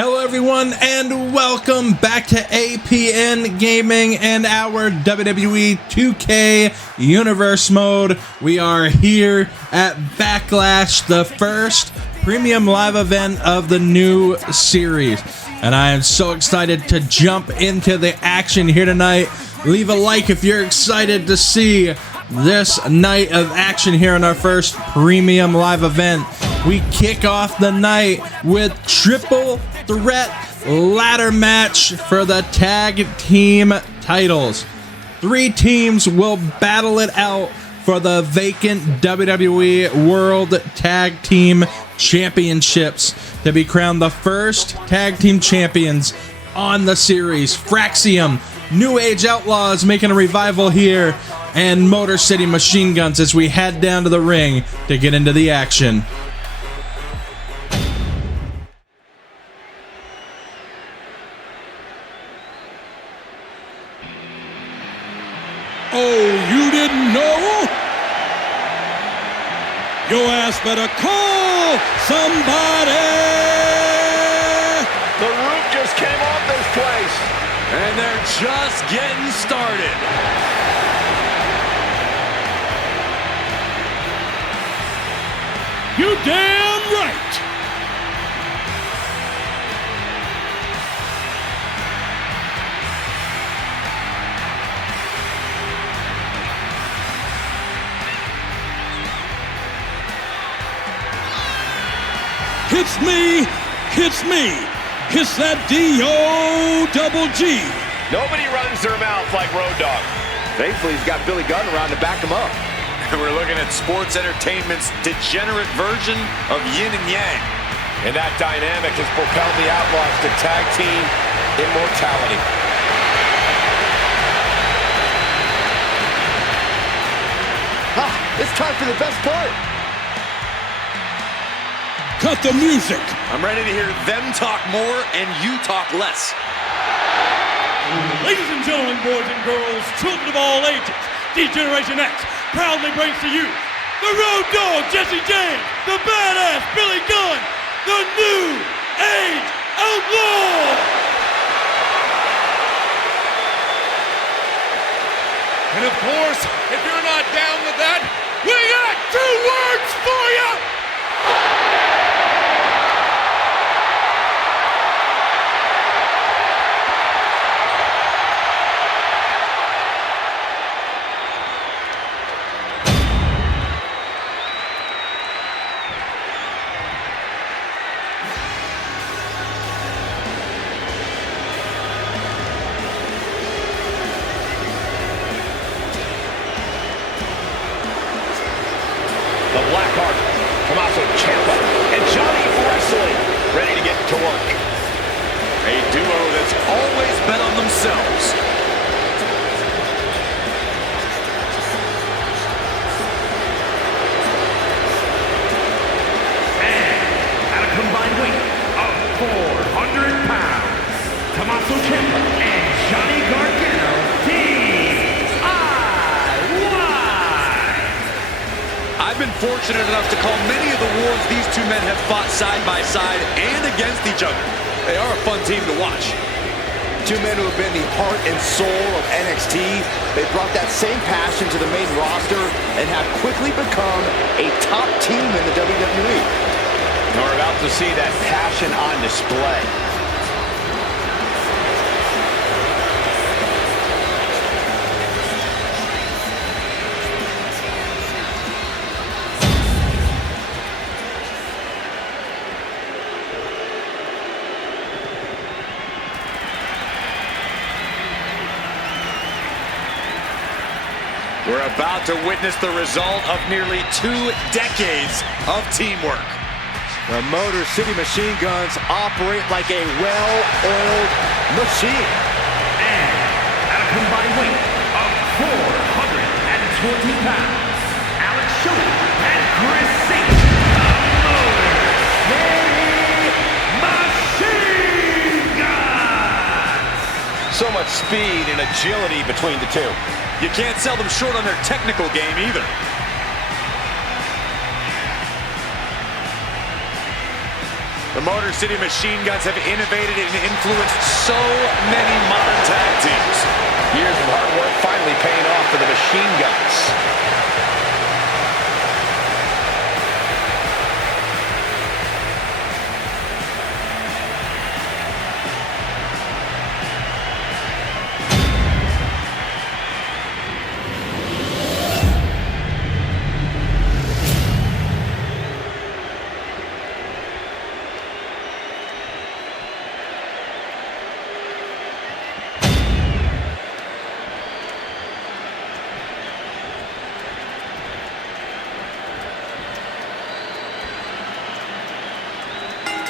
Hello everyone and welcome back to APN Gaming and our WWE 2K Universe mode. We are here at Backlash, the first premium live event of the new series. And I am so excited to jump into the action here tonight. Leave a like if you're excited to see this night of action here in our first premium live event. We kick off the night with triple threat ladder match for the tag team titles. 3 teams will battle it out for the vacant WWE World Tag Team Championships to be crowned the first tag team champions on the series. Fraxium, New Age Outlaws making a revival here, and Motor City Machine Guns as we head down to the ring to get into the action. Oh, you didn't know? Your ass better call somebody! The roof just came off this place. And they're just getting started. You damn right! Hits me, hits that D-O-double-G. Nobody runs their mouth like Road Dogg. Thankfully, he's got Billy Gunn around to back him up. And we're looking at sports entertainment's degenerate version of yin and yang. And that dynamic has propelled the Outlaws to tag team immortality. It's time for the best part. Cut the music. I'm ready to hear them talk more and you talk less. Ladies and gentlemen, boys and girls, children of all ages, D-Generation X proudly brings to you the Road Dogg, Jesse James, the badass Billy Gunn, the New Age Outlaw. And of course, if you're not down with that, we got 2 words for you. The Blackheart, Tommaso Ciampa, and Johnny Wrestling ready to get to work. A duo that's always bet on themselves. And at a combined weight of 400 pounds, Tommaso Ciampa and Johnny Gargano, I've been fortunate enough to call many of the wars these 2 men have fought side by side and against each other. They are a fun team to watch. 2 men who have been the heart and soul of NXT. They brought that same passion to the main roster and have quickly become a top team in the WWE. We're about to see that passion on display. We're about to witness the result of nearly 2 decades of teamwork. The Motor City Machine Guns operate like a well-oiled machine. And at a combined weight of 420 pounds, Alex Shelley and Chris Saint, the Motor City Machine Guns. So much speed and agility between the 2. You can't sell them short on their technical game either. The Motor City Machine Guns have innovated and influenced so many modern tag teams. Years of hard work finally paying off for the Machine Guns.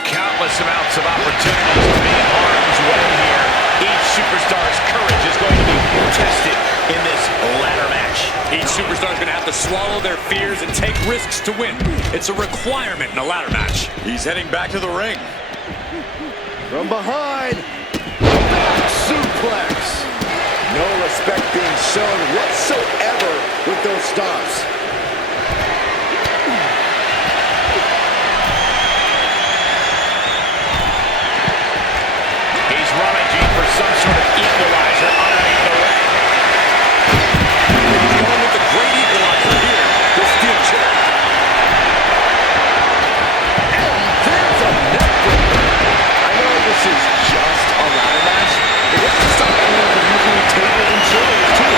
Countless amounts of opportunities to be in harm's way here. Each superstar's courage is going to be tested in this ladder match. Each superstar is going to have to swallow their fears and take risks to win. It's a requirement in a ladder match. He's heading back to the ring. From behind, back suplex. No respect being shown whatsoever with those stomps. He's rummaging for some sort of equalizer underneath the ring. He's going with the great equalizer here, the steel chair. And there's a neck breaker. I know this is just a ladder match, but this is something we can usually table and chairs too.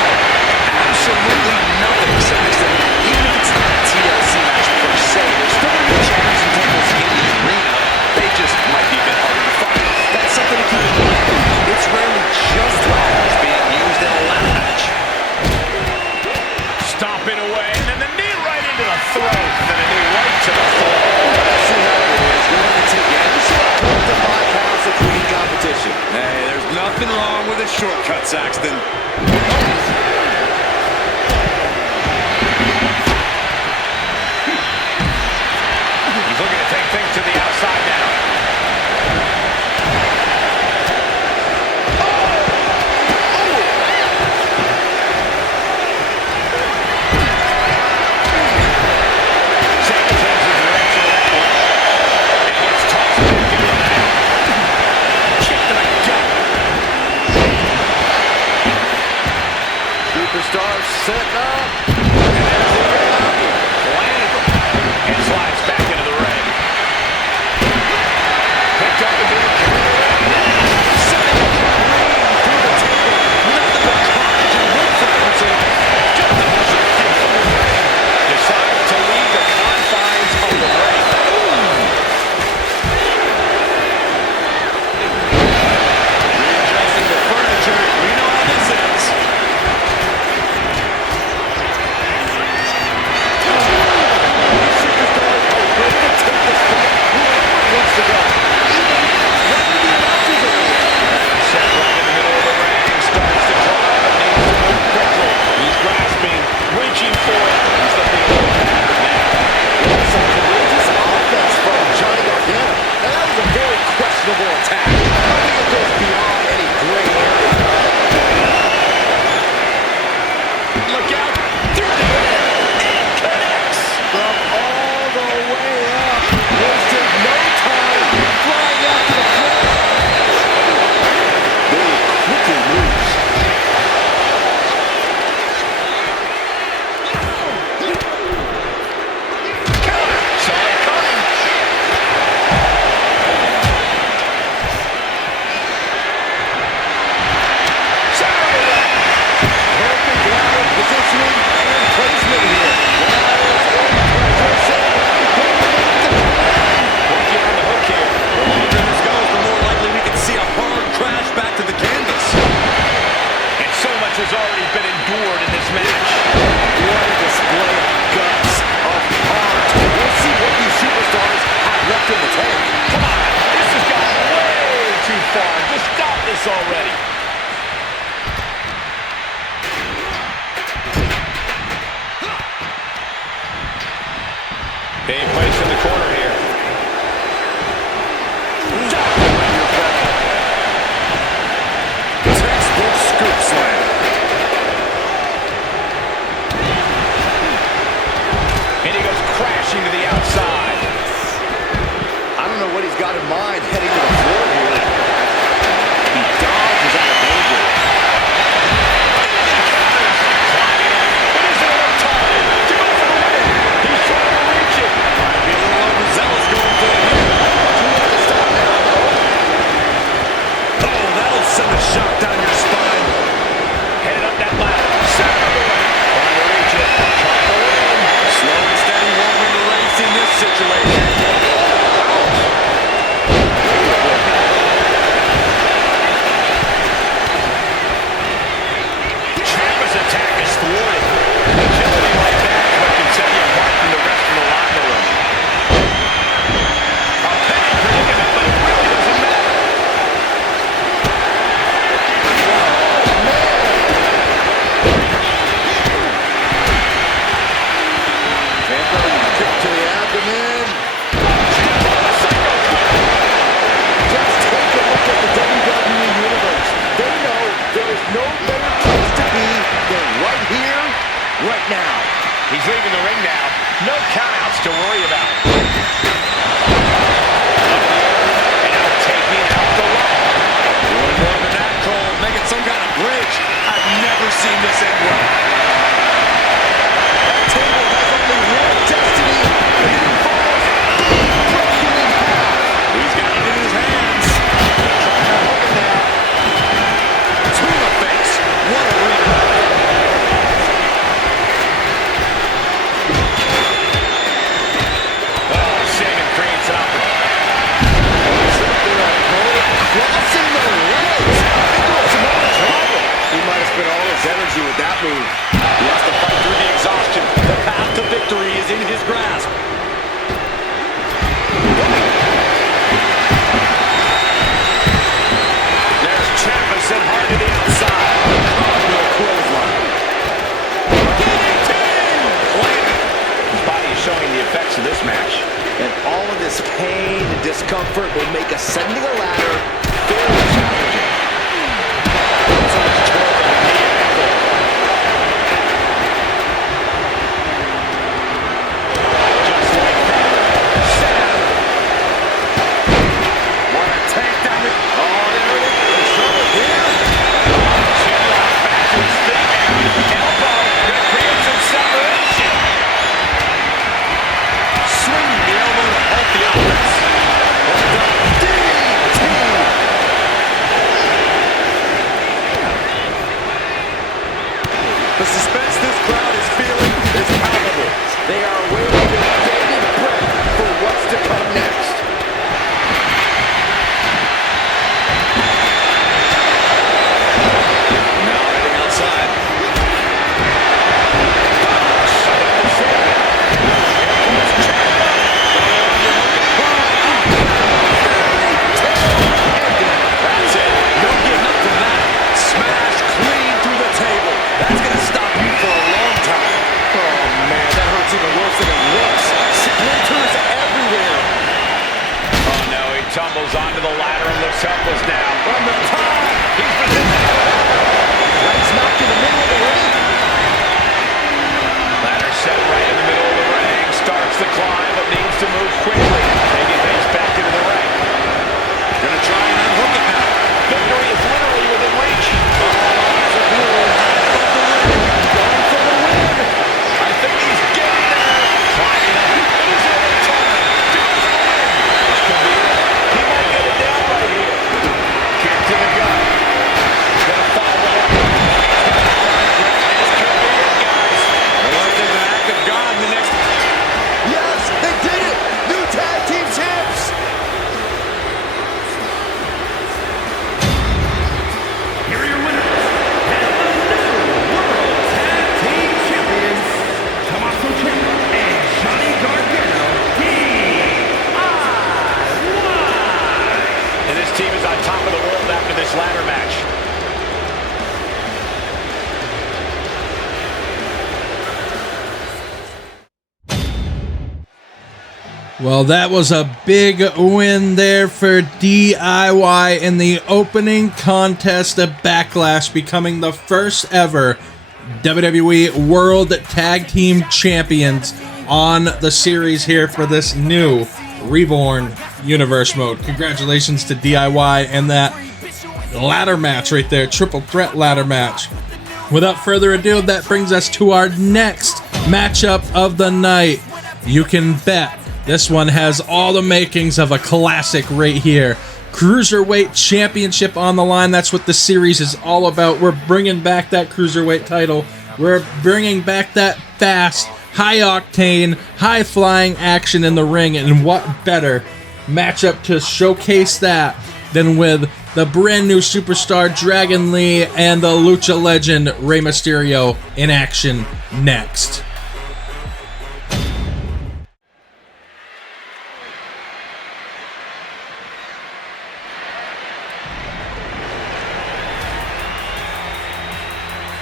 Absolutely nothing, Saxton. Even if it's not a TLC match per se, there's still going to be chairs and tables in the arena. They just might be a bit harder to find. That's something to keep in mind. It's rarely just ladders being used in a ladder match. Stomping away, and then the knee right into the throat, and then a knee right to the floor. See how it is. We're going to take any sort of point to bypass a clean competition. Hey, there's nothing wrong with a shortcut, Saxton. He's looking to take things to the outside now. Superstars setting up. Landed him and slides back into the ring. Picked up and being carried away. Setting up the ring through the table. Nothing but carnage and wood frequency. Just a measure kick from the ring. Decides to leave the confines of the ring. Readjusting the furniture. We know how this is. Attack. I think it goes beyond any gray area. Look out through the air. It connects from all the way up. Wasted no time flying out to the floor. Very quickly moves. Counter. Saw it coming. Perfect ladder positioning and placement here. Working on the hook here. The longer this goes, the more likely we can see a hard crash back to the canvas. And so much has already been endured in this match. What a display of guts, of heart. We'll see what these superstars have left in the tank. Come on, this has gone way too far. Just stop this already. Being placed in the corner here. Textbook scoop slam. And he goes crashing to the outside. I don't know what he's got in mind heading to the floor here. He dodges out of danger. It is enough time to go for the win. He's trying to reach it. Might be a little overzealous going for it here. You have to stop now, though. Oh, that'll send a shock down your spine. Headed up that ladder. Center of the ring. Trying to reach it. Trying to win. Slow and steady won't win the race in this situation. Ciampa's attack is thwarted. Agility like that is what can set you apart from the rest of the locker room. A penny predicament, but it really doesn't matter. Ciampa kick to the abdomen. Ciampa on a psycho cutter. Just take a look at the WWE Universe. They know there is no better place to be than right here, right now. He's leaving the ring now. No countouts to worry about. And now taking out the lock. Doing more than that, Cole. Making some kind of bridge. I've never seen this end well. That table has only one destiny, and it involves being broken in half. He's got it in his hands. Trying to hook it now. To the face. What a rebound. Oh, Shaman creates an opportunity. Crossing the legs. Into some more trouble. He might have spent all his energy with that move. He has to fight through the exhaustion. The path to victory is in his grasp. There's Ciampa sent hard to the outside. Cartwheel clothesline. His body is showing the effects of this match. And all of this pain and discomfort will make ascending a ladder very challenging. So much torque on the knee and ankle. Just like that. Sam. What a tank down the... Oh, there it is. In trouble here. Ciampa back to his feet. Elbow. Gonna create some separation. Swinging the elbow to halt the offense. Well done. DDT. The suspense this crowd is feeling is palpable. They are waiting with bated breath for what's to come next. Now heading outside. That's it. No getting up from that. Smash clean through the table. That's going to stop you for a long time. Oh, man, that hurts even worse than it looks. Splinters everywhere. Oh, no, he tumbles onto the ladder and looks helpless now. From the top, he's positioned. Right smack in the middle of the ring. Ladder set right in the middle of the ring. Starts the climb, but needs to move quickly. Taking things back into the ring. Gonna try and unhook it now. Victory is literally within reach. Oh, eyes are blue. Going for the win. I think he's getting there. Climbing up. It is over time. Goes for the win. This could be it. He might get it down right here. Kick to the gut. Gonna follow it up. This could be it, guys. Unless there's an act of God in the next. Yes, they did it. New tag team champs. Here are your winners, and the new World Tag Team Champions, Tommaso Ciampa and Johnny Gargano, DIY. And this team is on top of the world after this ladder match. Well, that was a big win there for DIY in the opening contest of Backlash, becoming the first ever WWE World Tag Team Champions on the series here for this new Reborn Universe Mode. Congratulations to DIY and that ladder match right there, triple threat ladder match. Without further ado, that brings us to our next matchup of the night. You can bet this one has all the makings of a classic right here. Cruiserweight Championship on the line. That's what the series is all about. We're bringing back that Cruiserweight title. We're bringing back that fast, high-octane, high-flying action in the ring. And what better matchup to showcase that than with the brand new superstar Dragon Lee and the Lucha legend Rey Mysterio in action next.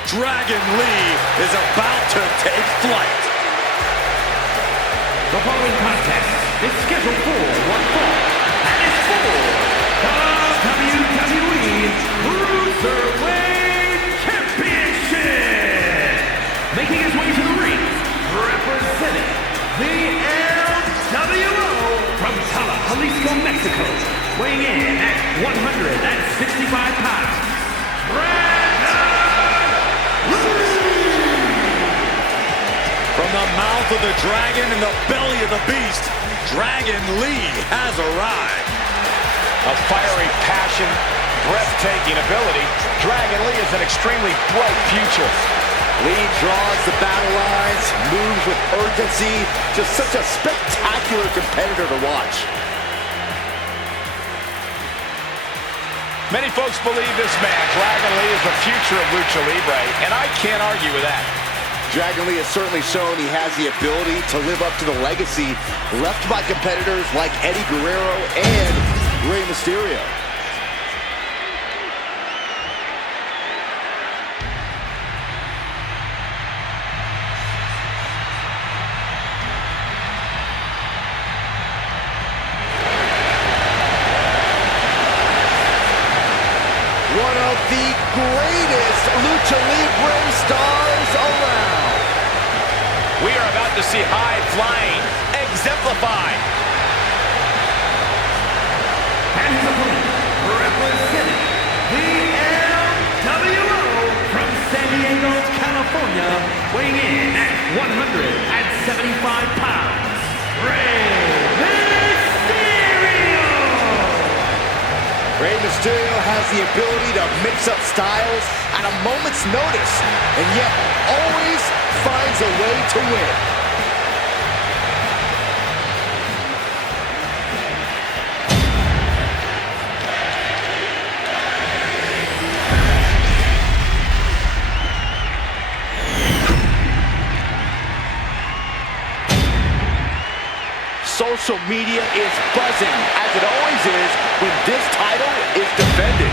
Dragon Lee is about to take flight. The following contest is scheduled for one fall and is for the WWE Cruiserweight Championship. Making his way to the ring, representing the LWO from Tala, Jalisco, Mexico, weighing in at 165 pounds. From the mouth of the dragon and the belly of the beast, Dragon Lee has arrived. A fiery passion, breathtaking ability. Dragon Lee has an extremely bright future. Lee draws the battle lines, moves with urgency, just such a spectacular competitor to watch. Many folks believe this man, Dragon Lee, is the future of Lucha Libre, and I can't argue with that. Dragon Lee has certainly shown he has the ability to live up to the legacy left by competitors like Eddie Guerrero and Rey Mysterio. One of the greatest Lucha Libre stars around. We are about to see high flying exemplified. And his opponent, representing the LWO from San Diego, California, weighing in at 175 pounds, Rey Mysterio! Rey Mysterio has the ability to mix up styles at a moment's notice, and yet always finds a way to win. Social media is buzzing, as it always is when this title is defended.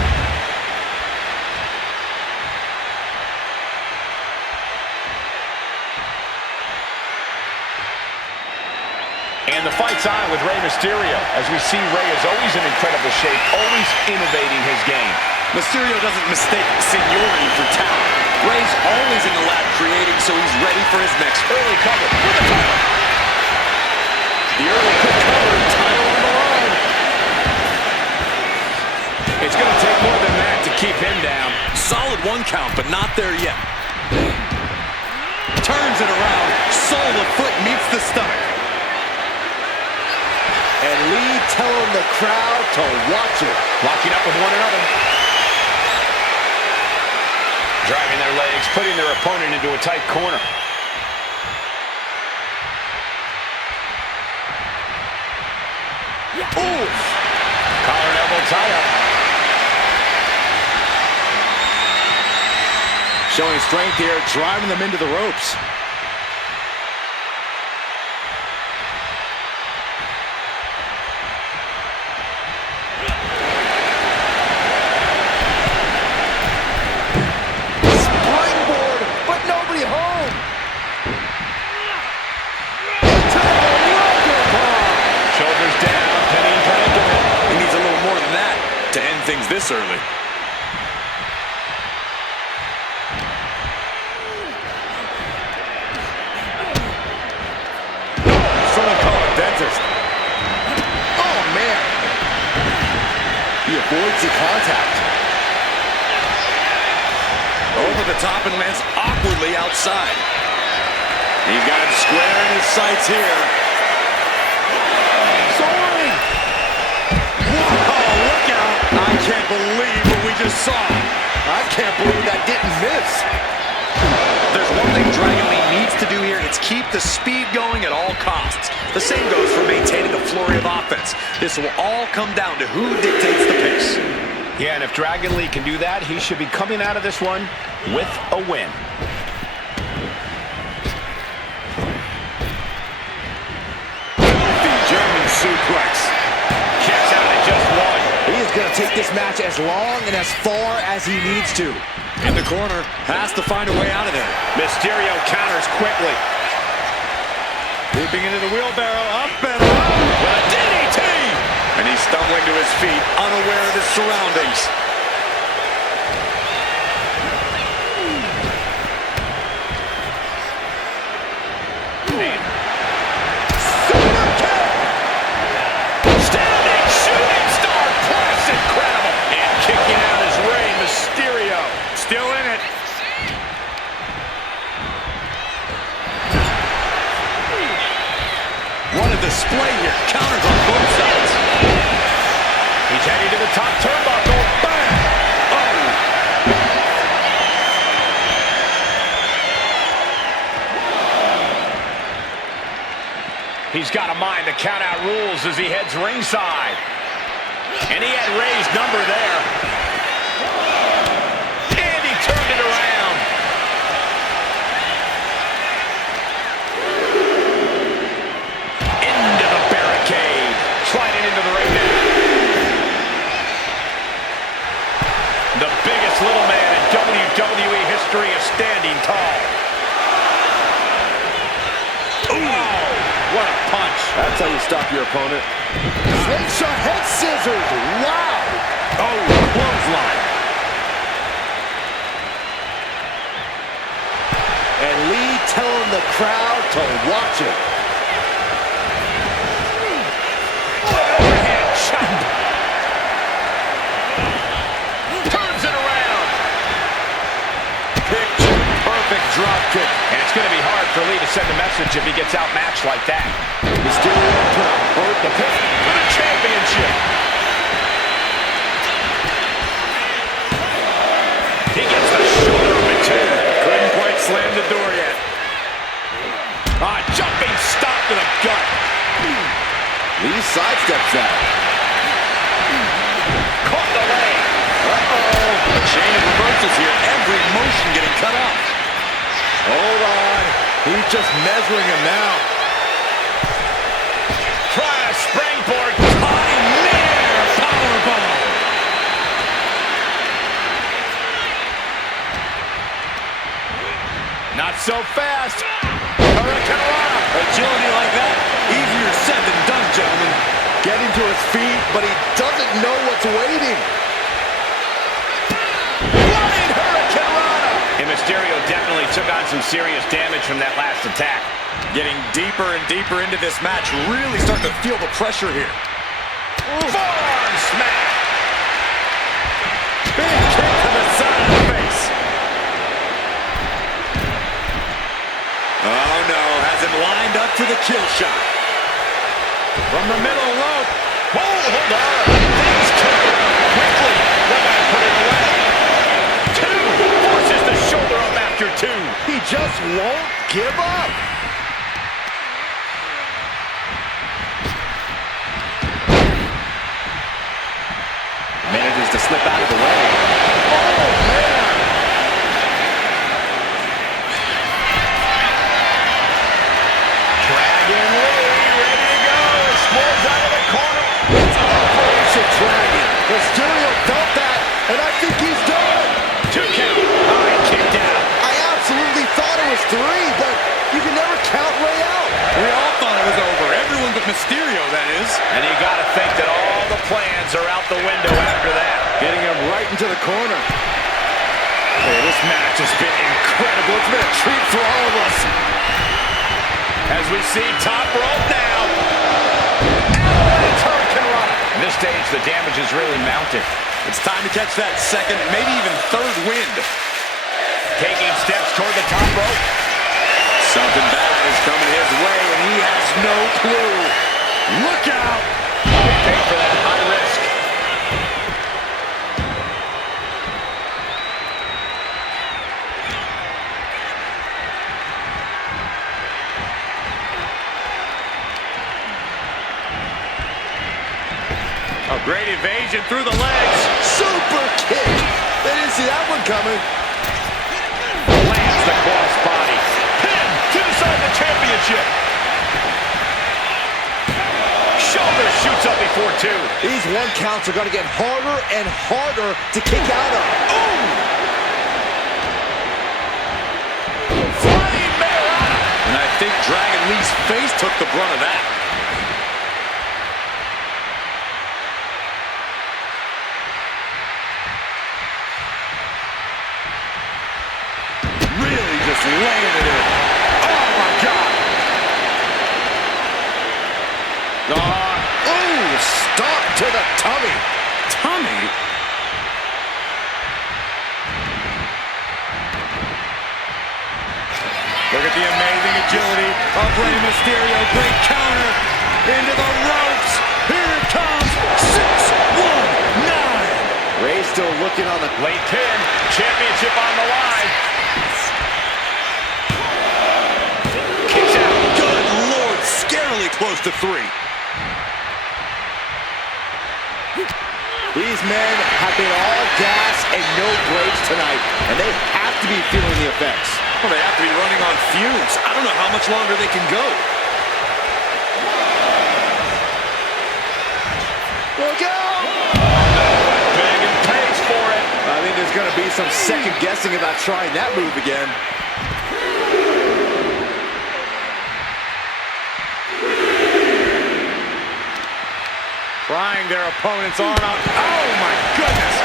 And the fight's on with Rey Mysterio. As we see, Rey is always in incredible shape, always innovating his game. Mysterio doesn't mistake seniority for talent. Rey's always in the lab creating, so he's ready for his next early cover with the title. The early quick cover, title on the line. It's going to take more than that to keep him down. Solid one count, but not there yet. Turns it around, sole of foot meets the stomach. And Lee telling the crowd to watch it. Locking up with one another. Driving their legs, putting their opponent into a tight corner. Ooh! Collar and elbow tie up. Showing strength here, driving them into the ropes. Springboard, but nobody home. Into the rocket bomb. Shoulders down, pinning predicament. He needs a little more than that to end things this early. Someone call a dentist. avoids the contact. Over the top and lands awkwardly outside. He's got him square in his sights here. Soaring! Whoa, look out! I can't believe what we just saw. I can't believe that didn't miss. There's one thing Dragon Lee needs to do here. It's keep the speed going at all costs. The same goes for maintaining a flurry of offense. This will all come down to who dictates the pace. Yeah, and if Dragon Lee can do that, he should be coming out of this one with a win. German suplex. Kicks out at just one. He is going to take this match as long and as far as he needs to. In the corner, has to find a way out of there. Mysterio counters quickly. Leaping into the wheelbarrow, up and around. A DDT! And he's stumbling to his feet, unaware of his surroundings. Super kick! Standing shooting star press, incredible! And kicking out his Rey Mysterio. Still in it. What a display here. Counters on both sides. He's heading to the top turnbuckle. Bang! Oh! He's got to mind the count-out rules as he heads ringside. And he had Rey's number there. And he turned it around. Into the barricade. Sliding into the ring now. The biggest little man in WWE history is standing tall. Ooh, what a punch. That's how you stop your opponent. Slingshot head scissors. Wow. Oh, clothesline. And Lee telling the crowd to watch it. Overhead chop. Turns it around. Picture perfect drop kick. And it's going to be hard for Lee to send a message if he gets outmatched like that. Mysterio put a hurt the pit For the championship. He gets the shoulder of it too. Couldn't quite slam the door yet. Jumping stop to the gut. Lee sidesteps that. Caught the leg. Uh-oh. A chain of reversals here. Every motion getting cut off. Hold on. He's just measuring him now. Try a springboard. High midair powerbomb. Not so fast. Hurricanrana. Agility like that, easier said than done, gentlemen. Getting to his feet, but he doesn't know what's waiting. Flying Hurricanrana. And Mysterio definitely took on some serious damage from that last attack. Getting deeper and deeper into this match, really starting to feel the pressure here. Forearm smack. Big kick to the side of the face. Oh no, has him lined up for the kill shot. From the middle rope. Whoa, hold on. Things turn around quickly. That might put it away. Two. Forces the shoulder up after two. He just won't give up. Manages to slip out of the way. Oh, man. Dragon Lee ready to go. Explores out of the corner. It's Operation Dragon. Mysterio felt that, and I think he's done. 2 count. All right, kicked out. I absolutely thought it was 3, but you can never count Ray out. We all thought it was over. Everyone but Mysterio, that is. And you got to think that all the plans are out the window after that. Getting him right into the corner. Hey, this match has been incredible. It's been a treat for all of us. As we see top rope now. Avalanche Hurricanrana. this stage, the damage is really mounted. It's time to catch that second, maybe even third wind. Taking steps toward the top rope. Something bad is coming his way, and he has no clue. Look out! They paid for that high risk. A great evasion through the legs. Super kick. They didn't see that one coming. Lands the crossbody. Pin to decide the championship. Shoulder shoots up before two. These one counts are going to get harder and harder to kick out of. Ooh! Flying Mayorana. And I think Dragon Lee's face took the brunt of that. Really just laying it in. Oh, my God. Ooh, stop to the tummy. Tummy? Look at the amazing agility of Rey Mysterio. Great counter into the ropes. Here it comes. 6-1-9. Rey's still looking on the Late pin. Championship on the line. Kicks out. Good Lord, scarily close to 3. These men have been all gas and no brakes tonight, and they have to be feeling the effects. Well, they have to be running on fumes. I don't know how much longer they can go. Look out! Big and pays for it. I think there's going to be some second guessing about trying that move again. Prying their opponent's arm out. Oh, my goodness.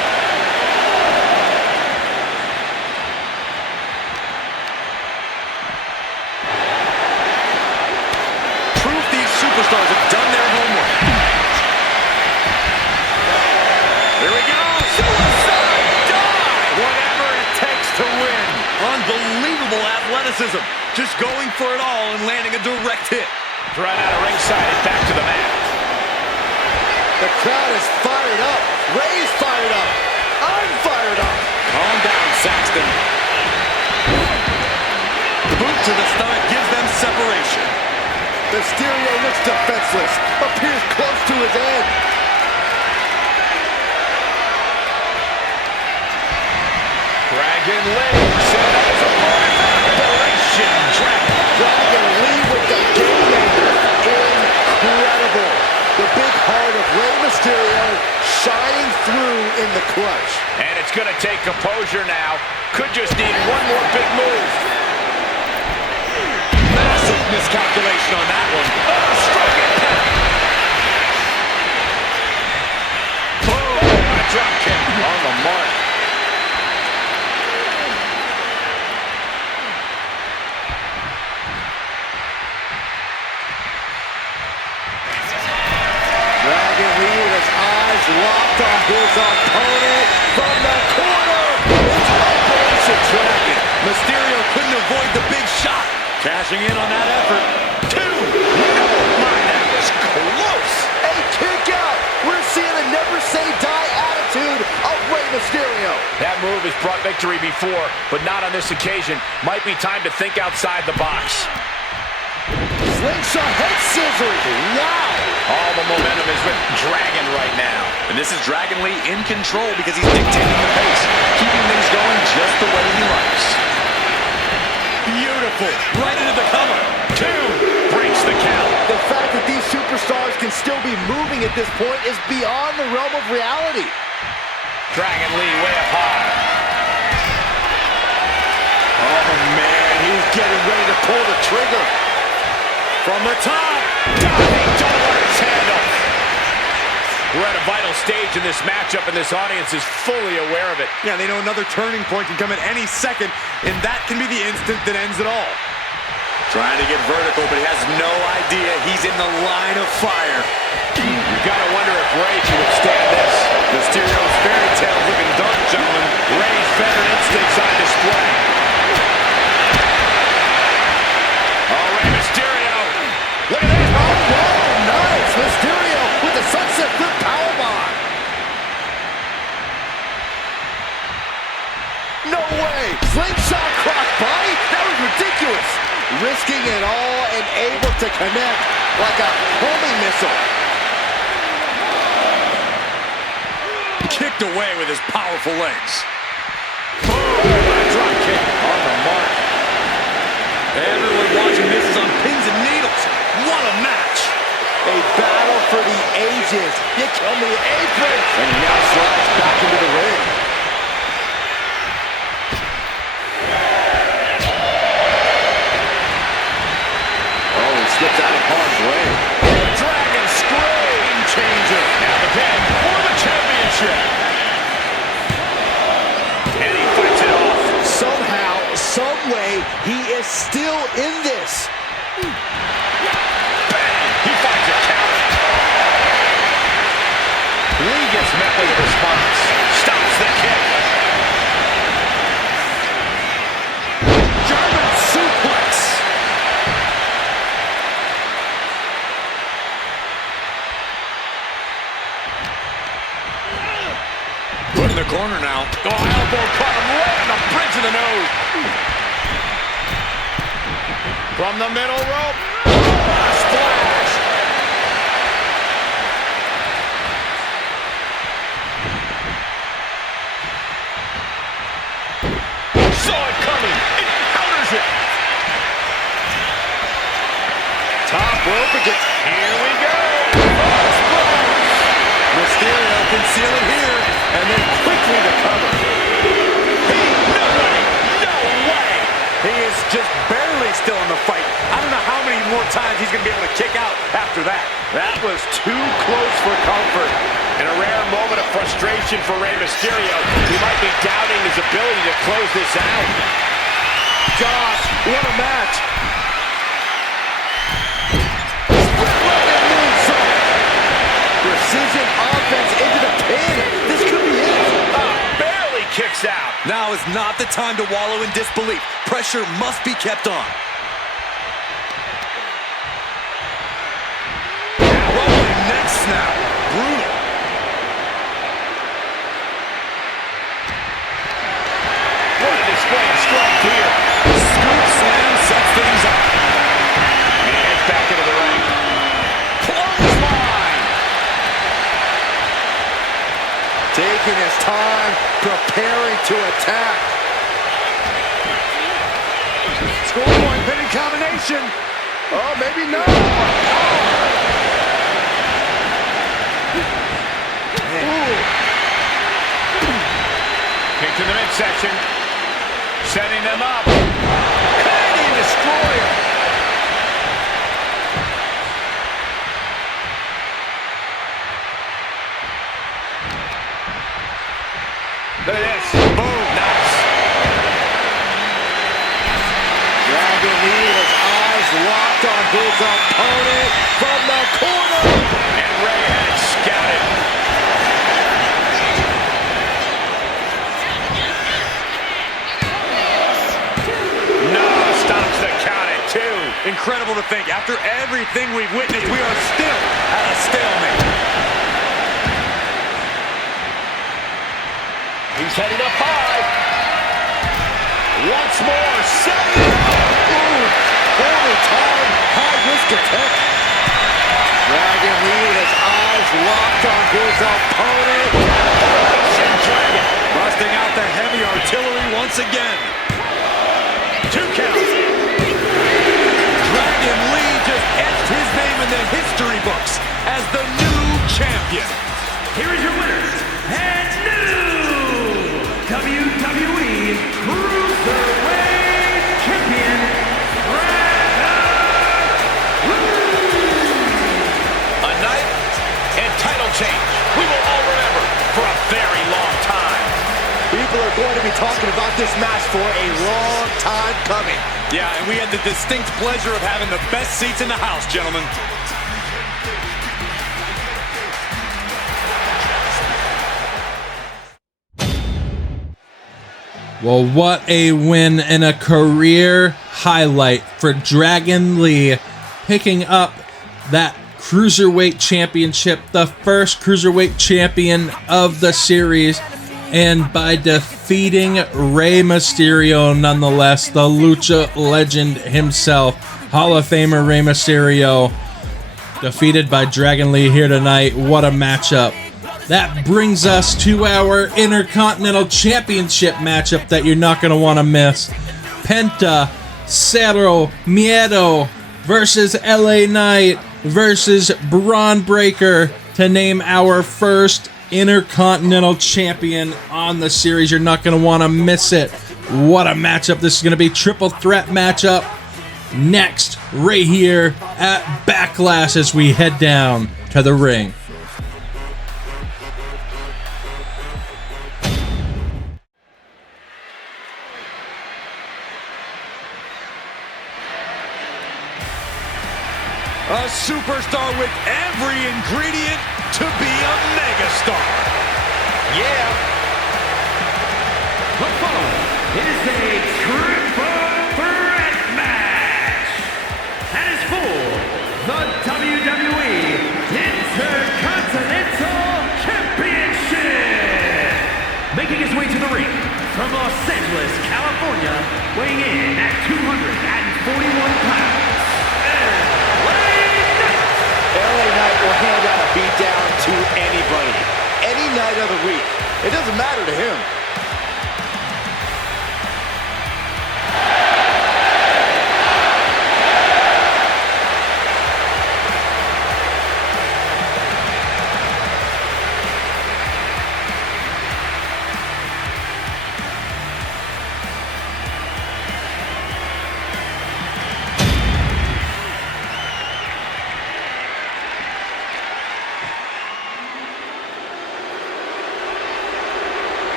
Proof these superstars have done their homework. Here we go. Suicide dive. Whatever it takes to win. Unbelievable athleticism. Just going for it all and landing a direct hit. Thrown out of ringside and back to the mat. The crowd is fired up. Rey's fired up. I'm fired up. Calm down, Saxton. Boot to the stomach gives them separation. Mysterio looks defenseless. Appears close to his end. Dragon Lee set up his opponent. Operation Dragon. Dragon Lee with the game ender. Incredible. The big heart of Rey Mysterio shining through in the clutch. And it's going to take composure now. Could just need one more big move. Massive miscalculation on that one. Strong impact. Boom. A drop kick on the mark. Dragon Lee with his eyes locked on his opponent from the corner. It's Operation Dragon. Mysterio couldn't avoid the big shot. Cashing in on that effort. 2. Oh my, that was close. A kick out. We're seeing a never say die attitude of Rey Mysterio. That move has brought victory before, but not on this occasion. Might be time to think outside the box. Slingshot head scissors. Wow. All the momentum is with Dragon right now. And this is Dragon Lee in control because he's dictating the pace, keeping things going just the way he likes. Beautiful. Right into the cover. 2. Breaks the count. The fact that these superstars can still be moving at this point is beyond the realm of reality. Dragon Lee way up high. Oh man, he's getting ready to pull the trigger. From the top. Diving Dolores handle. We're at a vital stage in this matchup, and this audience is fully aware of it. Yeah, they know another turning point can come at any second, and that can be the instant that ends it all. Trying to get vertical, but he has no idea he's in the line of fire. You've got to wonder if Ray can withstand this. Mysterio's fairy tale looking dark, gentlemen. Ray's veteran instincts on display. Oh, Rey Mysterio. Look at this. Oh, whoa, nice. Mysterio with the sunset flip powerbomb. No way. Slingshot crossbody? That was ridiculous. Risking it all and able to connect like a homing missile. Kicked away with his powerful legs. Boom! Drop kick on the mark. Everyone watching this is on pins and needles. What a match! A battle for the ages. You kill me, apron. And he now slides back into the ring. Oh, he slipped out of harm's way. Dragon scream changer. Now the pin for the championship. And he fights it off. Somehow, some way, he is still in this. Bang! He finds a counter. Lee gets met with a response. Stops the kick. German suplex. Put in the corner now. Oh, elbow caught him right on the bridge of the nose. From the middle rope. Oh, splash. Saw it coming. It counters it. Top rope against. Here we go. Oh, splash. Mysterio can seal it here, and then quickly recover. No way. No way. He is just barely still in the fight. I don't know how many more times he's going to be able to kick out after that. That was too close for comfort. In a rare moment of frustration for Rey Mysterio, he might be doubting his ability to close this out. Gosh, what a match. Precision offense into the pin. This could be it. Barely kicks out. Now is not the time to wallow in disbelief. Pressure must be kept on. Rolling neck snap. Brutal. What a display of strength here. Scoop slam sets things up. And back into the ring. Clothesline. Taking his time, preparing to attack. Scoreline pinning combination. Oh, maybe not. Kick to the midsection. Setting them up. Canadian Destroyer. Look at this. Boom. Nice. Dragon Lee, his eyes locked on his opponent from the corner. And Ray had it scouted. No, stops the count at 2. Incredible to think. After everything we've witnessed, we are still at a stalemate. He's heading up high. Once more, setting it up. Corner time, high risk attack. Dragon Lee with his eyes locked on his opponent. Dragon. Busting out the heavy artillery once again. 2 count. Dragon Lee just etched his name in the history books as the new champion. Here is your winner, and new WWE Cruiserweight Champion, A night and title change we will all remember for a very long time. People are going to be talking about this match for a long time coming. Yeah, and we had the distinct pleasure of having the best seats in the house, gentlemen. Well, what a win and a career highlight for Dragon Lee, picking up that Cruiserweight Championship, the first Cruiserweight Champion of the series, and by defeating Rey Mysterio nonetheless, the Lucha legend himself, Hall of Famer Rey Mysterio, defeated by Dragon Lee here tonight. What a matchup. That brings us to our Intercontinental Championship matchup that you're not going to want to miss. Penta, Cero Miedo versus LA Knight versus Braun Breaker to name our first Intercontinental Champion on the series. You're not going to want to miss it. What a matchup. This is going to be triple threat matchup next right here at Backlash as we head down to the ring. A superstar with every ingredient to be a megastar. Yeah. The following is a triple threat match. That is for the WWE Intercontinental Championship. Making his way to the ring from Los Angeles, California, weighing in at 241 pounds. LA Knight will hand out a beatdown to anybody, any night of the week. It doesn't matter to him.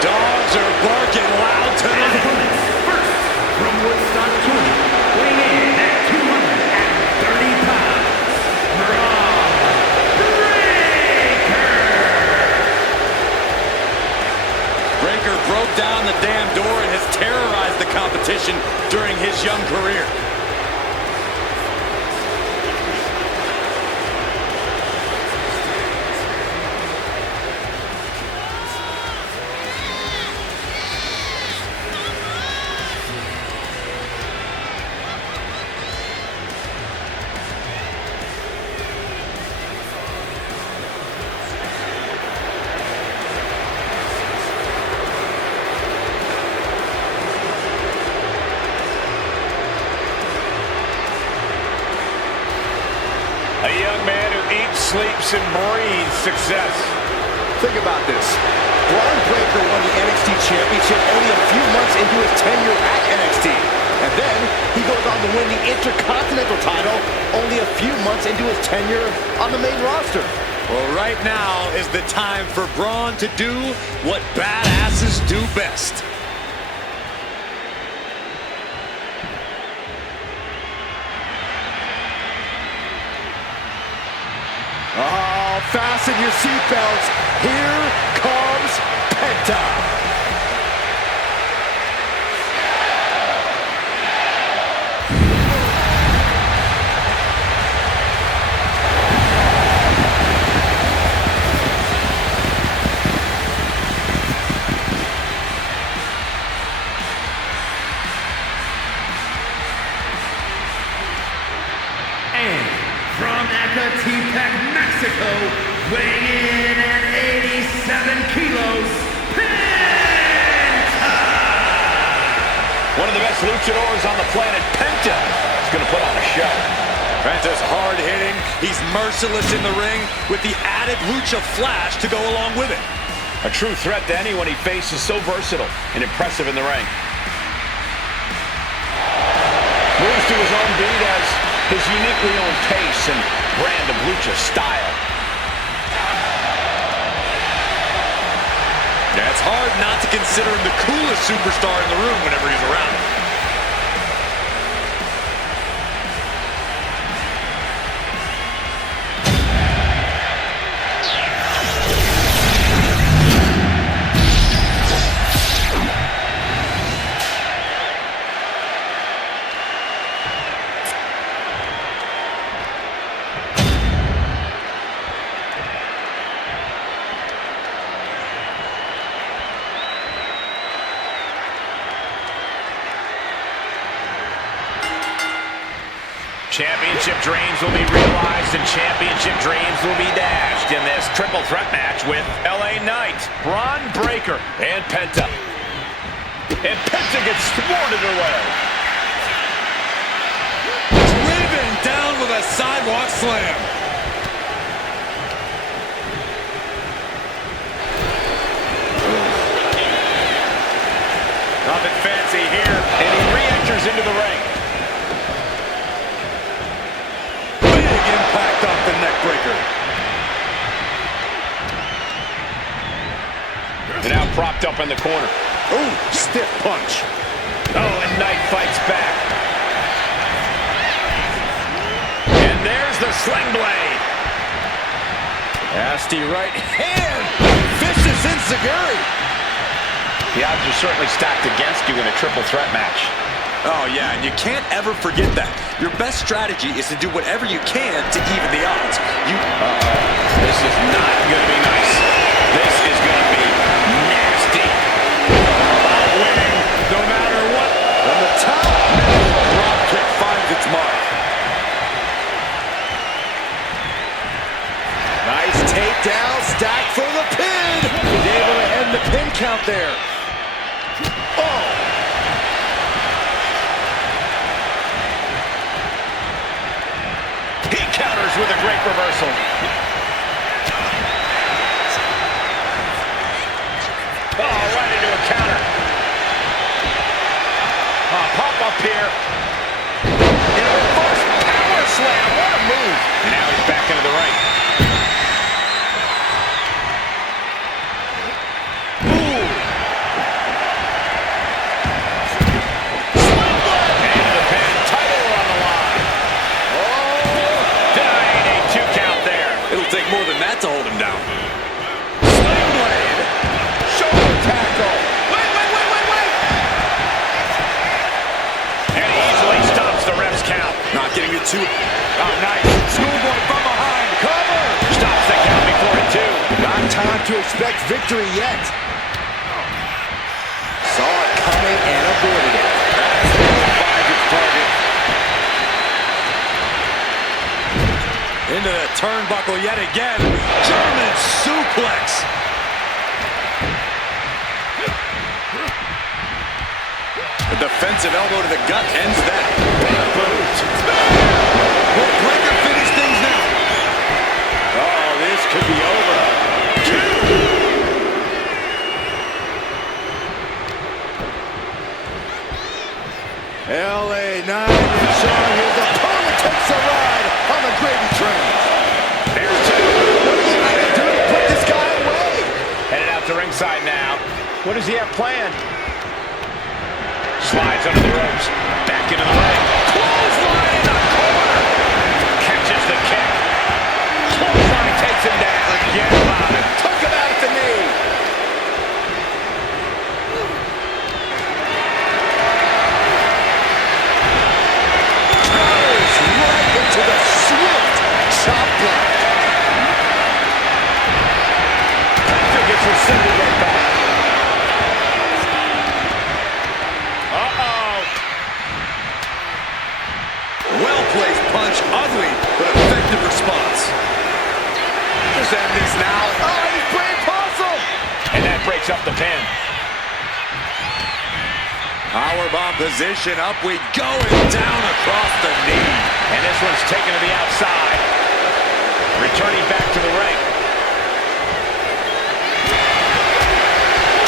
Dogs are barking loud tonight. First, from Woodstock, Georgia, weighing in at 230 pounds, Braun Breaker. Breaker broke down the damn door and has terrorized the competition during his young career. A young man who eats, sleeps, and breathes success. Think about this. Braun Breaker won the NXT Championship only a few months into his tenure at NXT. And then he goes on to win the Intercontinental title only a few months into his tenure on the main roster. Well, right now is the time for Braun to do what badasses do best. Oh, fasten your seatbelts. Here comes Penta. From Ecatepec, Mexico, weighing in at 87 kilos, Penta! One of the best luchadors on the planet, Penta, is going to put on a show. Penta's hard-hitting. He's merciless in the ring with the added lucha flash to go along with it. A true threat to anyone he faces, so versatile and impressive in the ring. Moves to his own beat as his uniquely own pace and brand of lucha style. Yeah, it's hard not to consider him the coolest superstar in the room whenever he's around. championship dreams will be realized and championship dreams will be dashed in this triple threat match with LA Knight, Braun Breaker, and Penta. And Penta gets thwarted away. Driven down with a sidewalk slam. Nothing fancy here, and he re-enters into the ring. Big impact off the neck breaker. And now propped up in the corner. Ooh, stiff punch. Oh, and Knight fights back. And there's the sling blade. Nasty right hand. Vicious enziguri. The odds are certainly stacked against you in a triple threat match. Oh, yeah, and you can't ever forget that. Your best strategy is to do whatever you can to even the odds. This is not going to be nice. This is going to be nasty. About winning, no matter what. From the top, the drop kick finds its mark. Nice takedown, stack for the pin. He's able to end the pin count there. Oh! He counters with a great reversal. Oh, right into a counter. Pop up here. In a reverse power slam. What a move. And now he's back into the ring. More than that to hold him down. Sling blade. Shoulder tackle. Wait. And he easily stops the ref's count. Not getting it too. Oh, nice. Schoolboy from behind. Cover. Stops the count before it, too. Not time to expect victory yet. Saw it coming and avoided it. That's its target. Into the turnbuckle yet again. German suplex. A defensive elbow to the gut ends that. Boot. Will Breaker finish things now? Oh, this could be over. LA Knight is showing his opponent takes a ride on the gravy train. There's two. What is he going to do to put this guy away? Headed out to ringside now. What does he have planned? Slides under the ropes. Back into the ring. Clothesline in the corner. Catches the kick. Clothesline takes him down. Forget about it. Took him out at the knee. Powers right into the swift chop block. Penta gets rescinded right back. Well-placed punch, ugly, but effective response. Just end this now. Oh, he's brain puzzle! And that breaks up the pin. Powerbomb position, up we go, and down across the knee. And this one's taken to the outside. Returning back to the ring.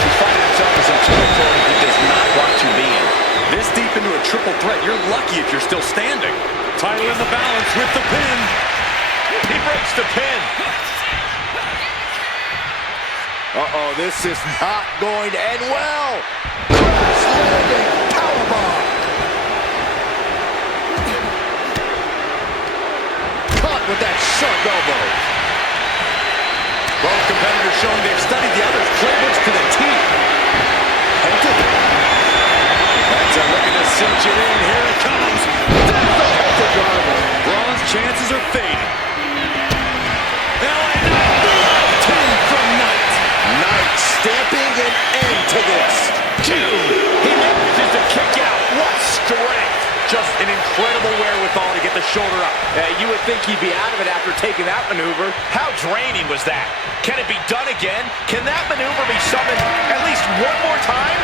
He's finding himself in some territory he does not want to be in. This deep into a triple threat, you're lucky if you're still standing. Title in the balance with the pin. He breaks the pin. Uh-oh, this is not going to end well. Crash landing powerbomb. Caught with that sharp elbow. Both competitors showing they've studied the other's playbooks to the T. Penta looking to cinch it in. Here it comes. There's the Penta driver. Braun's chances are fading. LA Knight. 10 from Knight. Knight stamping an end to this. He manages to kick out. What strength. Just an incredible wherewithal to get the shoulder up. You would think he'd be out of it after taking that maneuver. How draining was that? Can it be done again? Can that maneuver be summoned at least one more time?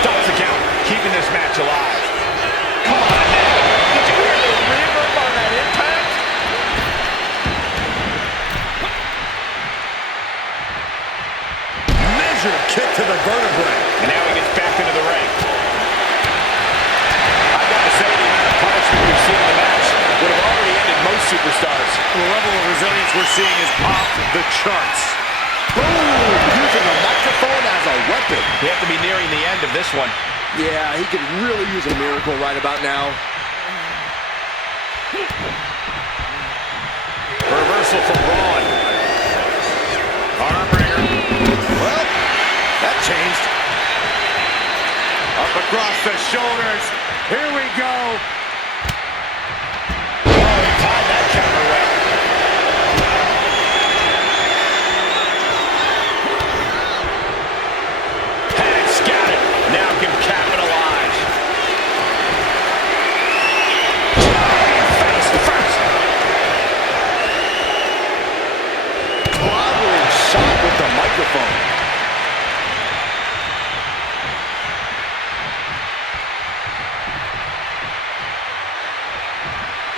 Stops the count, keeping this match alive. Come on now. Did you hear the reverb on that impact? Measured kick to the vertebrae. And now he gets back into the ring. I gotta say, the amount of punishment we've seen in the match would have already ended most superstars. The level of resilience we're seeing is off the charts. Boom! Using a microphone as a weapon. We have to be nearing the end of this one. Yeah, he could really use a miracle right about now. Reversal from Braun. Armbringer. Well, that changed. Up across the shoulders. Here we go. Oh, he tied that counter well. Had it scouted. Now can capitalize. Face first. Clobbering shot with the microphone.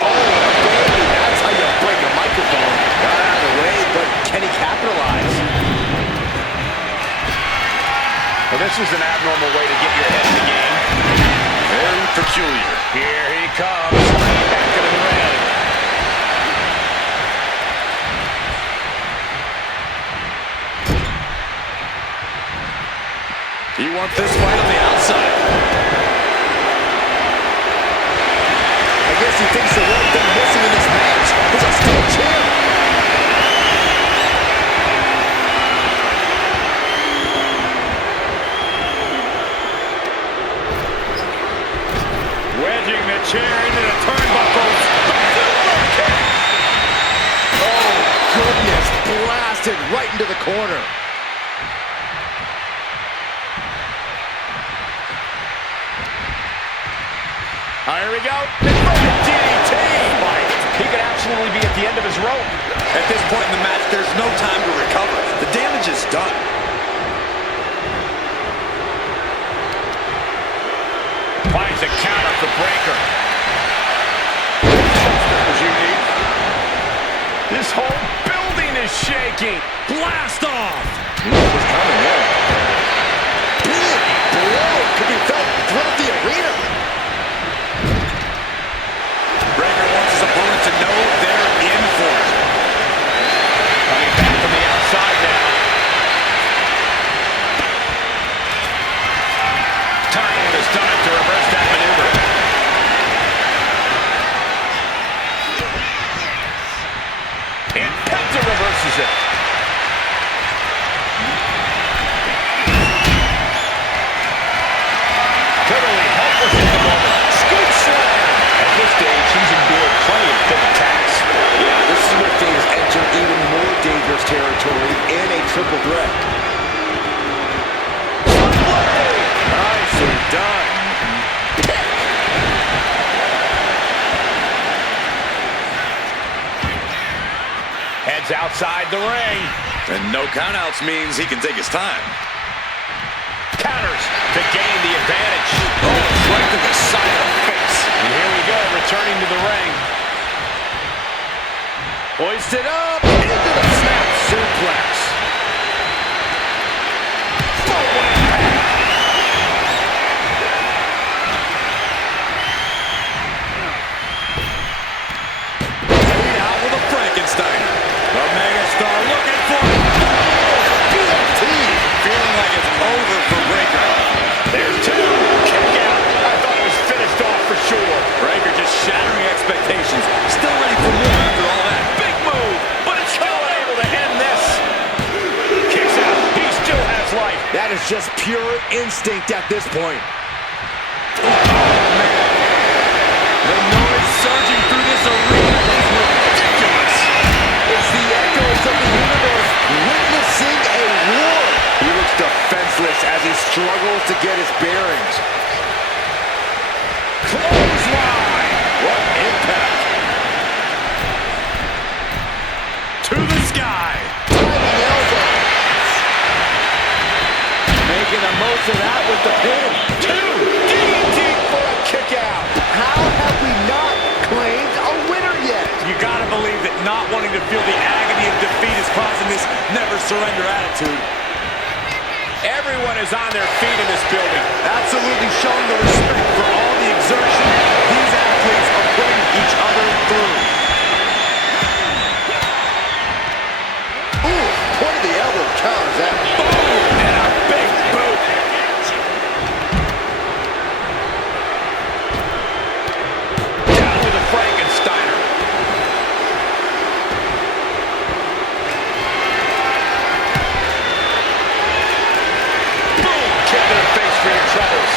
That's how you break a microphone. Got out of the way, but can he capitalize? Well, this is an abnormal way to get your head in the game. Very peculiar. Here he comes. Back into the ring. He wants this fight on the outside. I guess he thinks the one thing missing in this match is a steel chair. Wedging the chair into the turnbuckles. Oh, goodness. Blasted right into the corner. Here we go. Inverted DDT. He could absolutely be at the end of his rope. At this point in the match, there's no time to recover. The damage is done. Finds a counter for Breaker. Was unique. This whole building is shaking. Blast off. What was coming there? Big blow could be felt throughout the arena. Breaker wants his opponent to know they're in for it. Coming back from the outside now. Time has done it to reverse that maneuver. And Penta reverses it. Totally helpless at the moment. Scoop slam. At this stage, he's endured plenty of big attacks. Yeah, this is where things enter even more dangerous territory in a triple threat. Nicely done. Heads outside the ring. And no countouts means he can take his time. Counters to gain the advantage. Oh, right to the side of the face. And here we go, returning to the ring. Hoisted up into the snap suplex. Laid out with a Frankenstein. The megastar looking for it. BFT. Feeling like it's over for Breaker. There's two. Kick out. I thought it was finished off for sure. Breaker just shattering expectations. Still ready for more after all that. Big move, but it's still unable to end this. Kicks out. He still has life. That is just pure instinct at this point. The noise surging through this arena is ridiculous. It's the echoes of the universe witnessing a war. He looks defenseless ruthless as he struggles to get his bearings. Clothesline! What impact! To the sky! Diving elbow! Making the most of that with the pin. Two! DDT for a kick out! How have we not claimed a winner yet? You gotta believe that not wanting to feel the agony of defeat is causing this never surrender attitude. Everyone is on their feet in this building. Absolutely showing the respect for all the exertion these athletes are putting each other through. Ooh, point of the elbow counters that. Boom! And a big boot. Down with a Frankensteiner. Boom! Kick to the face for your troubles.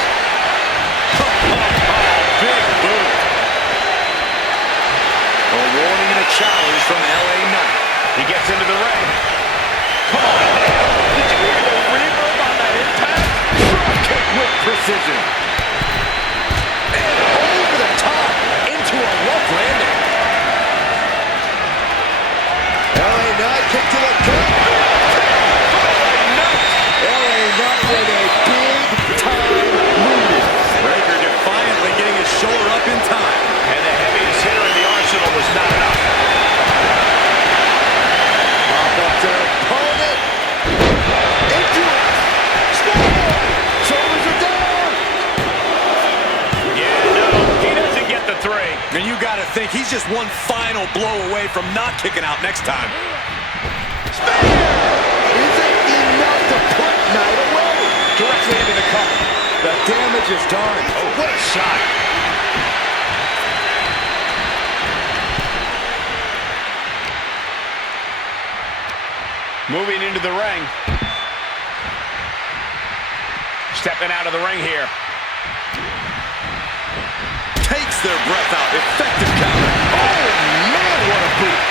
Big boot. A warning and a challenge from LA Knight. He gets into the ring. Come on, man. Did you hear the reverb on that impact? Front kick with precision. And over the top into a rough landing. LA Knight kick to the gut. LA Knight with a big time move. Breaker defiantly getting his shoulder up in time. And the heaviest hitter in the arsenal was not enough. Pop up to the opponent. Into it. Score! Shoulders are down. Yeah, no, he doesn't get the three. And you got to think he's just one final blow away from not kicking out next time. Spear! Is it enough to put Knight away? Directly into the cover. The damage is done. Oh, what a shot. Moving into the ring. Stepping out of the ring here. Takes their breath out. Effective counter. Oh, man, what a boot.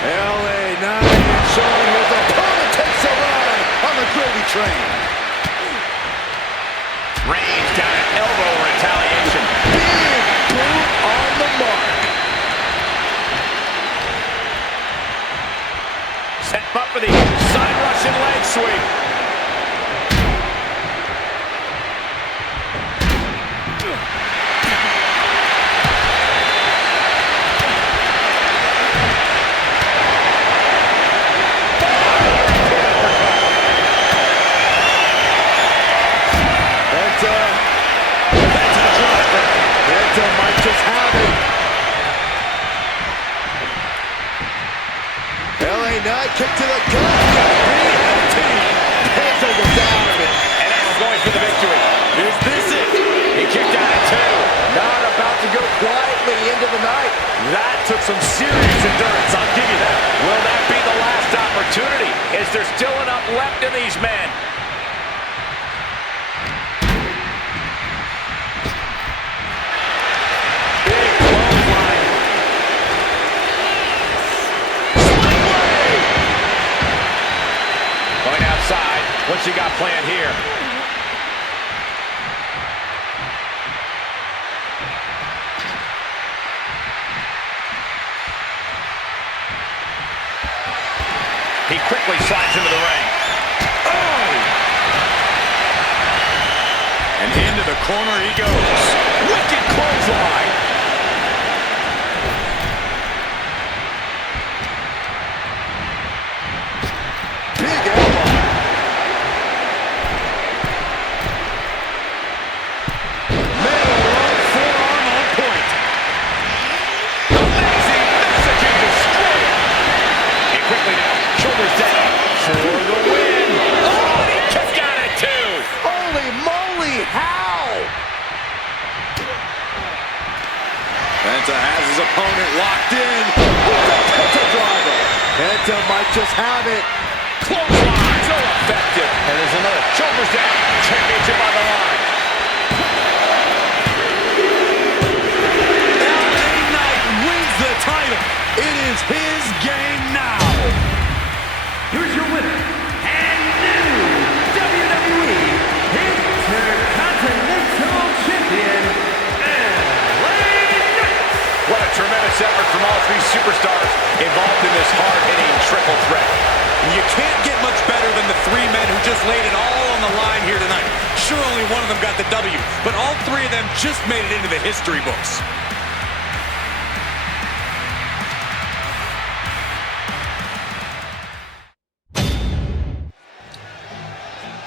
LA Knight showing his opponent takes a run on the gravy train. Range down an elbow retaliation. Big boot on the mark. Set up for the side Russian leg sweep. Penta might just have it. LA Knight kick to the gut. BFT. Penta was out of it. And that's going for the victory. Is this it? He kicked out at two. Not about to go quietly into the night. That took some serious endurance, I'll give you that. Will that be the last opportunity? Is there still enough left in these men? Big clothesline. Springblade! Going outside. What's he got planned here? He quickly slides into the ring. Oh! And into the corner he goes. Wicked clothesline. Big elbow. Middle rope forearm on point. Amazing Mexican destroyer. He quickly now. Shoulders down for the win. Oh, and he kicked out at two. Holy moly, how? Penta has his opponent locked in with the Penta driver. Penta might just have it. Clothesline, so effective. And there's another. Shoulders down. Championship on the line. his game now. Here's your winner and new WWE Intercontinental Champion, LA Knight. What a tremendous effort from all three superstars involved in this hard-hitting triple threat. You can't get much better than the three men who just laid it all on the line here tonight. Sure, only one of them got the W, but all three of them just made it into the history books.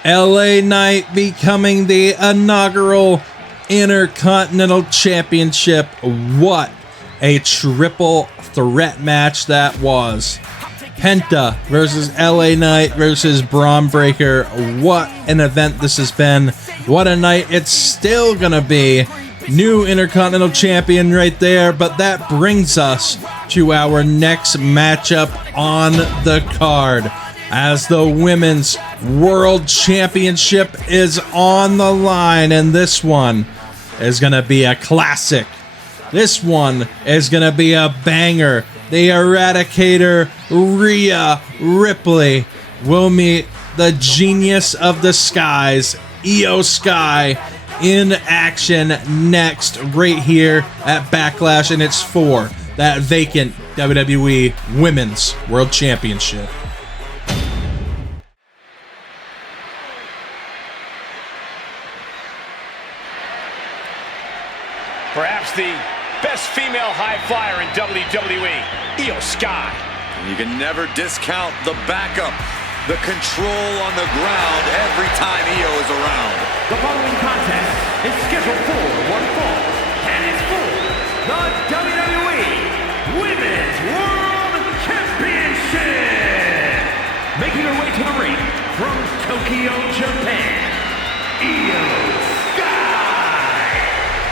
LA Knight becoming the inaugural Intercontinental Championship. What a triple threat match that was. Penta versus LA Knight versus Braun Breaker. What an event this has been. What a night it's still gonna be. New Intercontinental Champion right there, but that brings us to our next matchup on the card, as the Women's World Championship is on the line, and this one is gonna be a classic. This one is gonna be a banger. The Eradicator, Rhea Ripley, will meet the Genius of the Skies, Io Sky, in action next right here at Backlash, and it's for that vacant WWE Women's World Championship. Perhaps the best female high flyer in WWE, Io Sky. You can never discount the backup, the control on the ground every time Io is around. The following contest is scheduled for one fall, and it's for the WWE Women's World Championship. Making her way to the ring from Tokyo, Japan, Io Sky.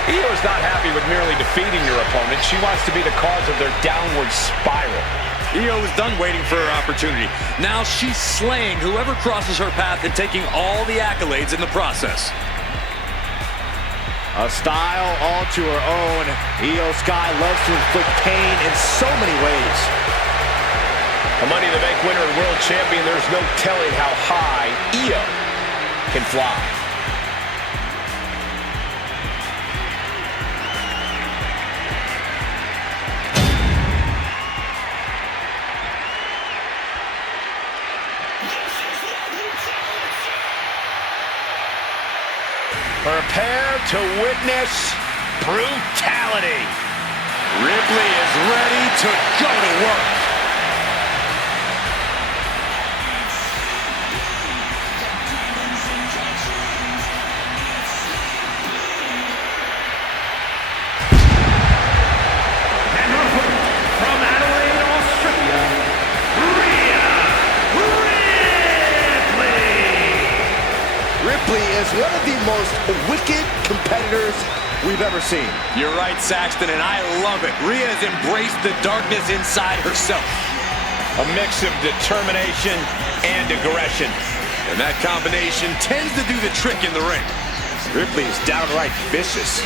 Io is not happy with merely defeating your opponent. She wants to be the cause of their downward spiral. Io is done waiting for her opportunity. Now she's slaying whoever crosses her path and taking all the accolades in the process. A style all to her own. Io Sky loves to inflict pain in so many ways. A Money in the Bank winner and world champion, there's no telling how high Io can fly. Prepare to witness brutality. Ripley is ready to go to work. And from Adelaide, Australia, Rhea Ripley. Ripley is one of the most wicked competitors we've ever seen. You're right, Saxton, and I love it. Rhea has embraced the darkness inside herself. A mix of determination and aggression. And that combination tends to do the trick in the ring. Ripley is downright vicious.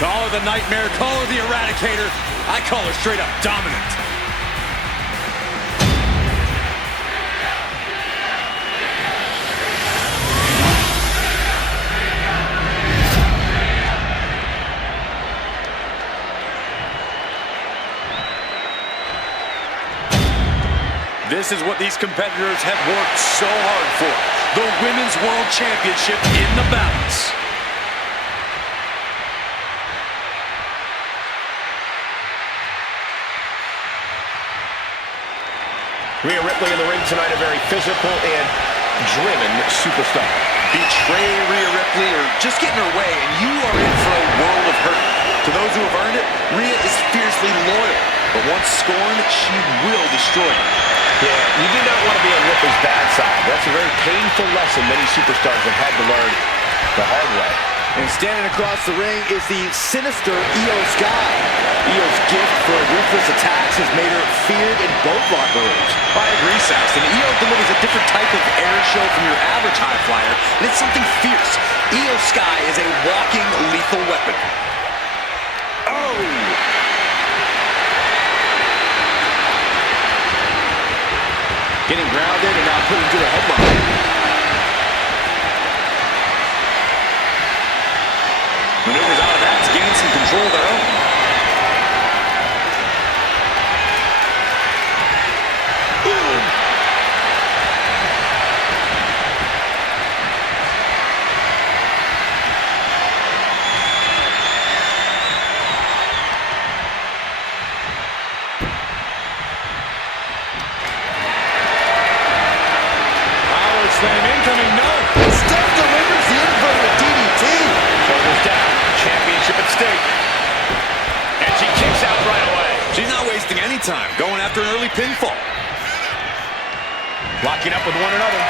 Call her the Nightmare, call her the Eradicator. I call her straight up dominant. This is what these competitors have worked so hard for. The Women's World Championship in the balance. Rhea Ripley in the ring tonight, a very physical and driven superstar. Betray Rhea Ripley or just get in her way, and you are in for a world of hurt. To those who have earned it, relentlessly loyal. But once scorned, she will destroy you. Yeah, you do not want to be on Ripley's bad side. That's a very painful lesson many superstars have had to learn the hard way. And standing across the ring is the sinister Io Sky. Io's gift for ruthless attacks has made her feared in both locker rooms. I agree, Saxton. Io delivers a different type of air show from your average high flyer, and it's something fierce. Io Sky is a walking lethal weapon. Oh! Getting grounded and now put into a headlock. Maneuvers out of that to gain some control of their own. Ooh. Power slam incoming, no. Instead delivers the inverted DDT. Shoulders down, championship at stake. And she kicks out right away. She's not wasting any time, going after an early pinfall. Locking up with one another.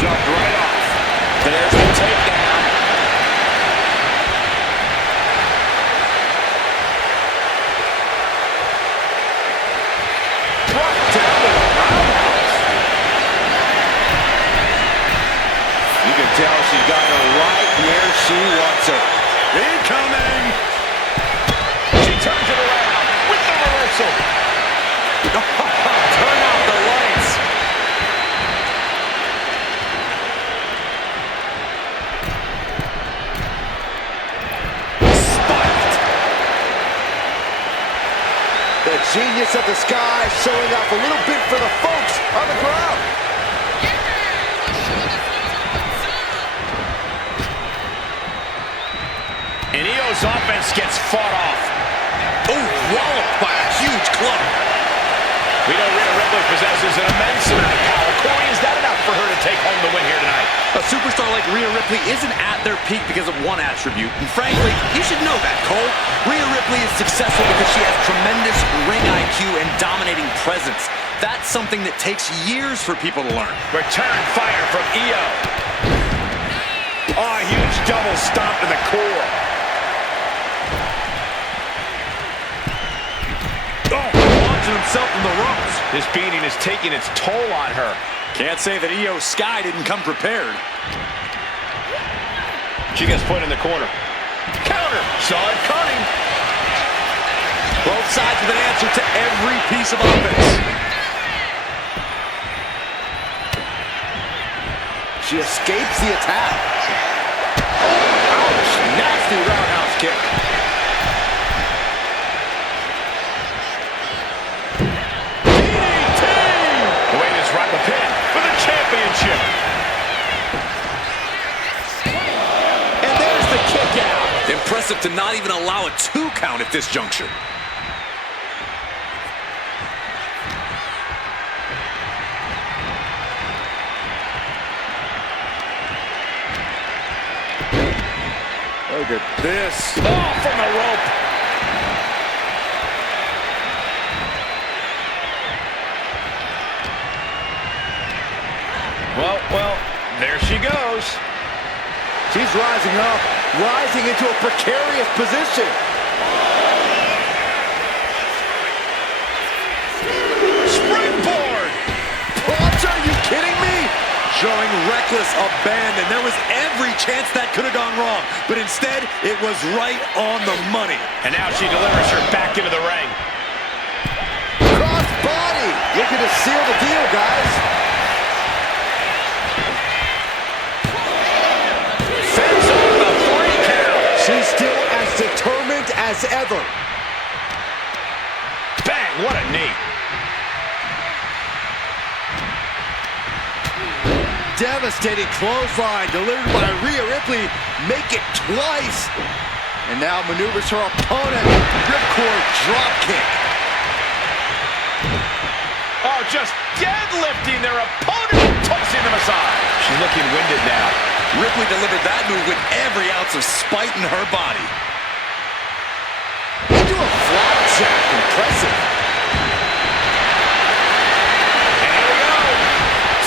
Shoved right off. There's the takedown. Brought down with a roundhouse. You can tell she's got her right where she wants her. Incoming. She turns it around with the reversal. Turn out the lights. Spiked. The genius of the sky showing off a little bit for the folks on the ground. And Io's offense gets fought off. Oh, walloped by a huge club. We know Rhea Ripley possesses an immense amount of power. Corey, is that enough for her to take home the win here tonight? A superstar like Rhea Ripley isn't at their peak because of one attribute. And frankly, you should know that, Cole. Rhea Ripley is successful because she has tremendous ring IQ and dominating presence. That's something that takes years for people to learn. Return fire from Io. Oh, a huge double stomp to the core. Oh, launching himself from the ropes. This beating is taking its toll on her. Can't say that Io Sky didn't come prepared. She gets put in the corner. Counter. Saw it coming. Both sides with an answer to every piece of offense. She escapes the attack. Ouch! Nasty roundhouse kick. DDT! The way this right the pin for the championship. And there's the kick out. Impressive to not even allow a 2 count at this juncture. Look at this. Oh, from the rope. Well, there she goes. She's rising up, rising into a precarious position. Springboard. What? Are you kidding me? Showing reckless abandon. There was every chance that could have gone wrong, but instead, it was right on the money. And now she delivers her back into the ring. Cross body. Looking to seal the deal, guys. Fends off the 3 count. She's still as determined as ever. Bang, what a knee. Devastating clothesline delivered by Rhea Ripley. Make it twice. And now maneuvers her opponent. Ripcord drop kick. Oh, just deadlifting their opponent and tossing them aside. She's looking winded now. Ripley delivered that move with every ounce of spite in her body. Into a flapjack. Impressive. And here we go.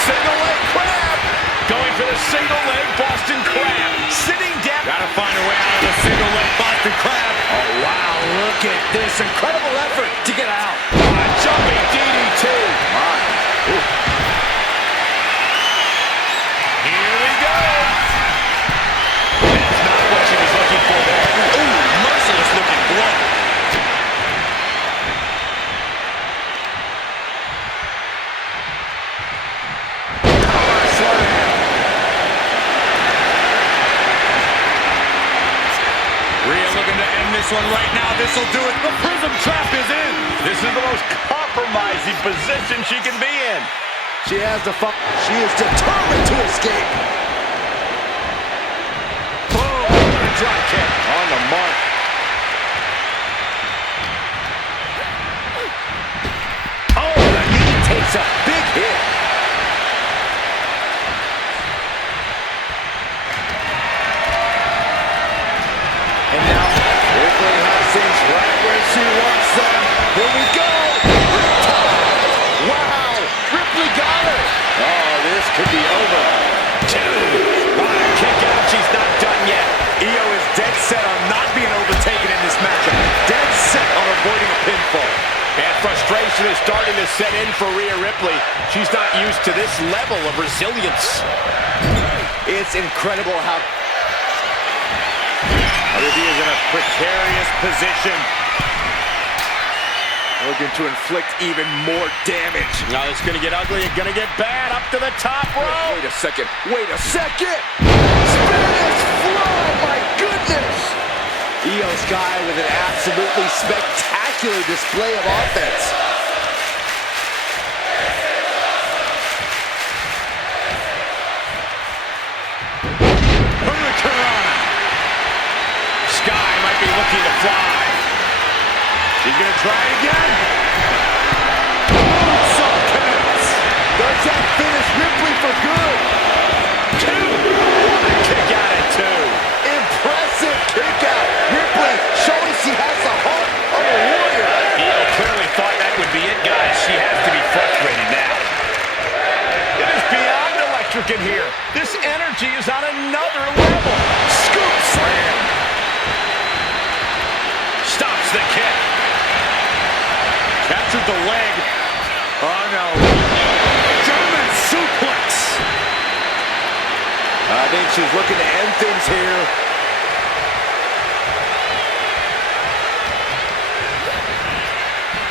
Single leg crab. Going for the single leg Boston crab. Sitting down. Gotta find a way out of the single leg Boston crab. Oh, wow. Look at this incredible effort to get out. Jumping DDT. My. Ooh. Here we go. That's not what she was looking for there. Ooh, merciless looking blow. Power slam. Rhea looking to end this one right now. This will do it. The prism trap is in. This is the most compromising position she can be in. She has the fun. She is determined to escape. Boom. Drop kick. On the mark. Oh, the knee takes a big hit. And now, Ripley has things right where she wants them. Here we go. Wow, Ripley got her. Oh, this could be over. Kick out. She's not done yet. Io is dead set on not being overtaken in this matchup. Dead set on avoiding a pinfall. And frustration is starting to set in for Rhea Ripley. She's not used to this level of resilience. It's incredible how... WWE is in a precarious position. looking to inflict even more damage. Now it's going to get ugly and going to get bad. Up to the top rope. Wait a second. Wait a second. Spanish fly. My goodness. Io Sky with an absolutely spectacular display of offense. Hurricane. Sky might be looking to fly. She's going to try again. Moonsault connects. Does that finish Ripley for good? Two. What a kick out at two. Impressive kick out. Ripley showing she has the heart of a warrior. Io clearly thought that would be it, guys. She has to be frustrated now. It is beyond electric in here. This energy is on another level. Scoop slam. Stops the kick. Captured the leg. Oh no. German suplex. I think she's looking to end things here.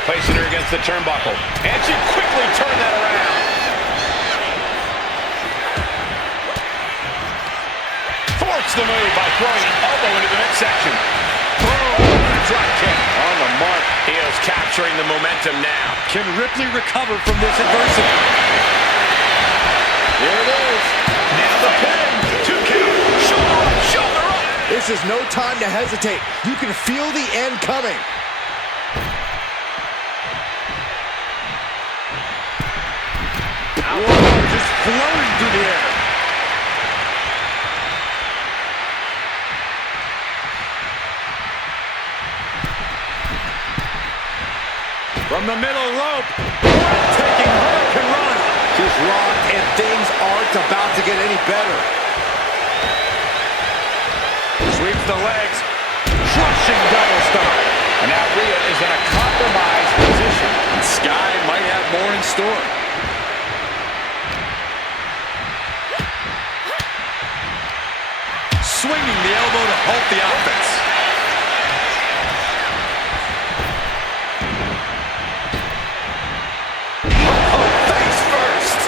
Placing her against the turnbuckle. And she quickly turned that around. Forced the move by throwing an elbow into the midsection. Boom! Drop kick. On the mark. Io's capturing the momentum now. Can Ripley recover from this adversity? Here it is. Now the pin. 2 count. Shoulder up, shoulder up. This is no time to hesitate. You can feel the end coming. Whoa, just floating through the air. From the middle rope, taking Hurricane Run. She's locked and things aren't about to get any better. Sweeps the legs, crushing double stomp. And now Rhea is in a compromised position. And Sky might have more in store. Swinging the elbow to halt the offense. Oh, face first.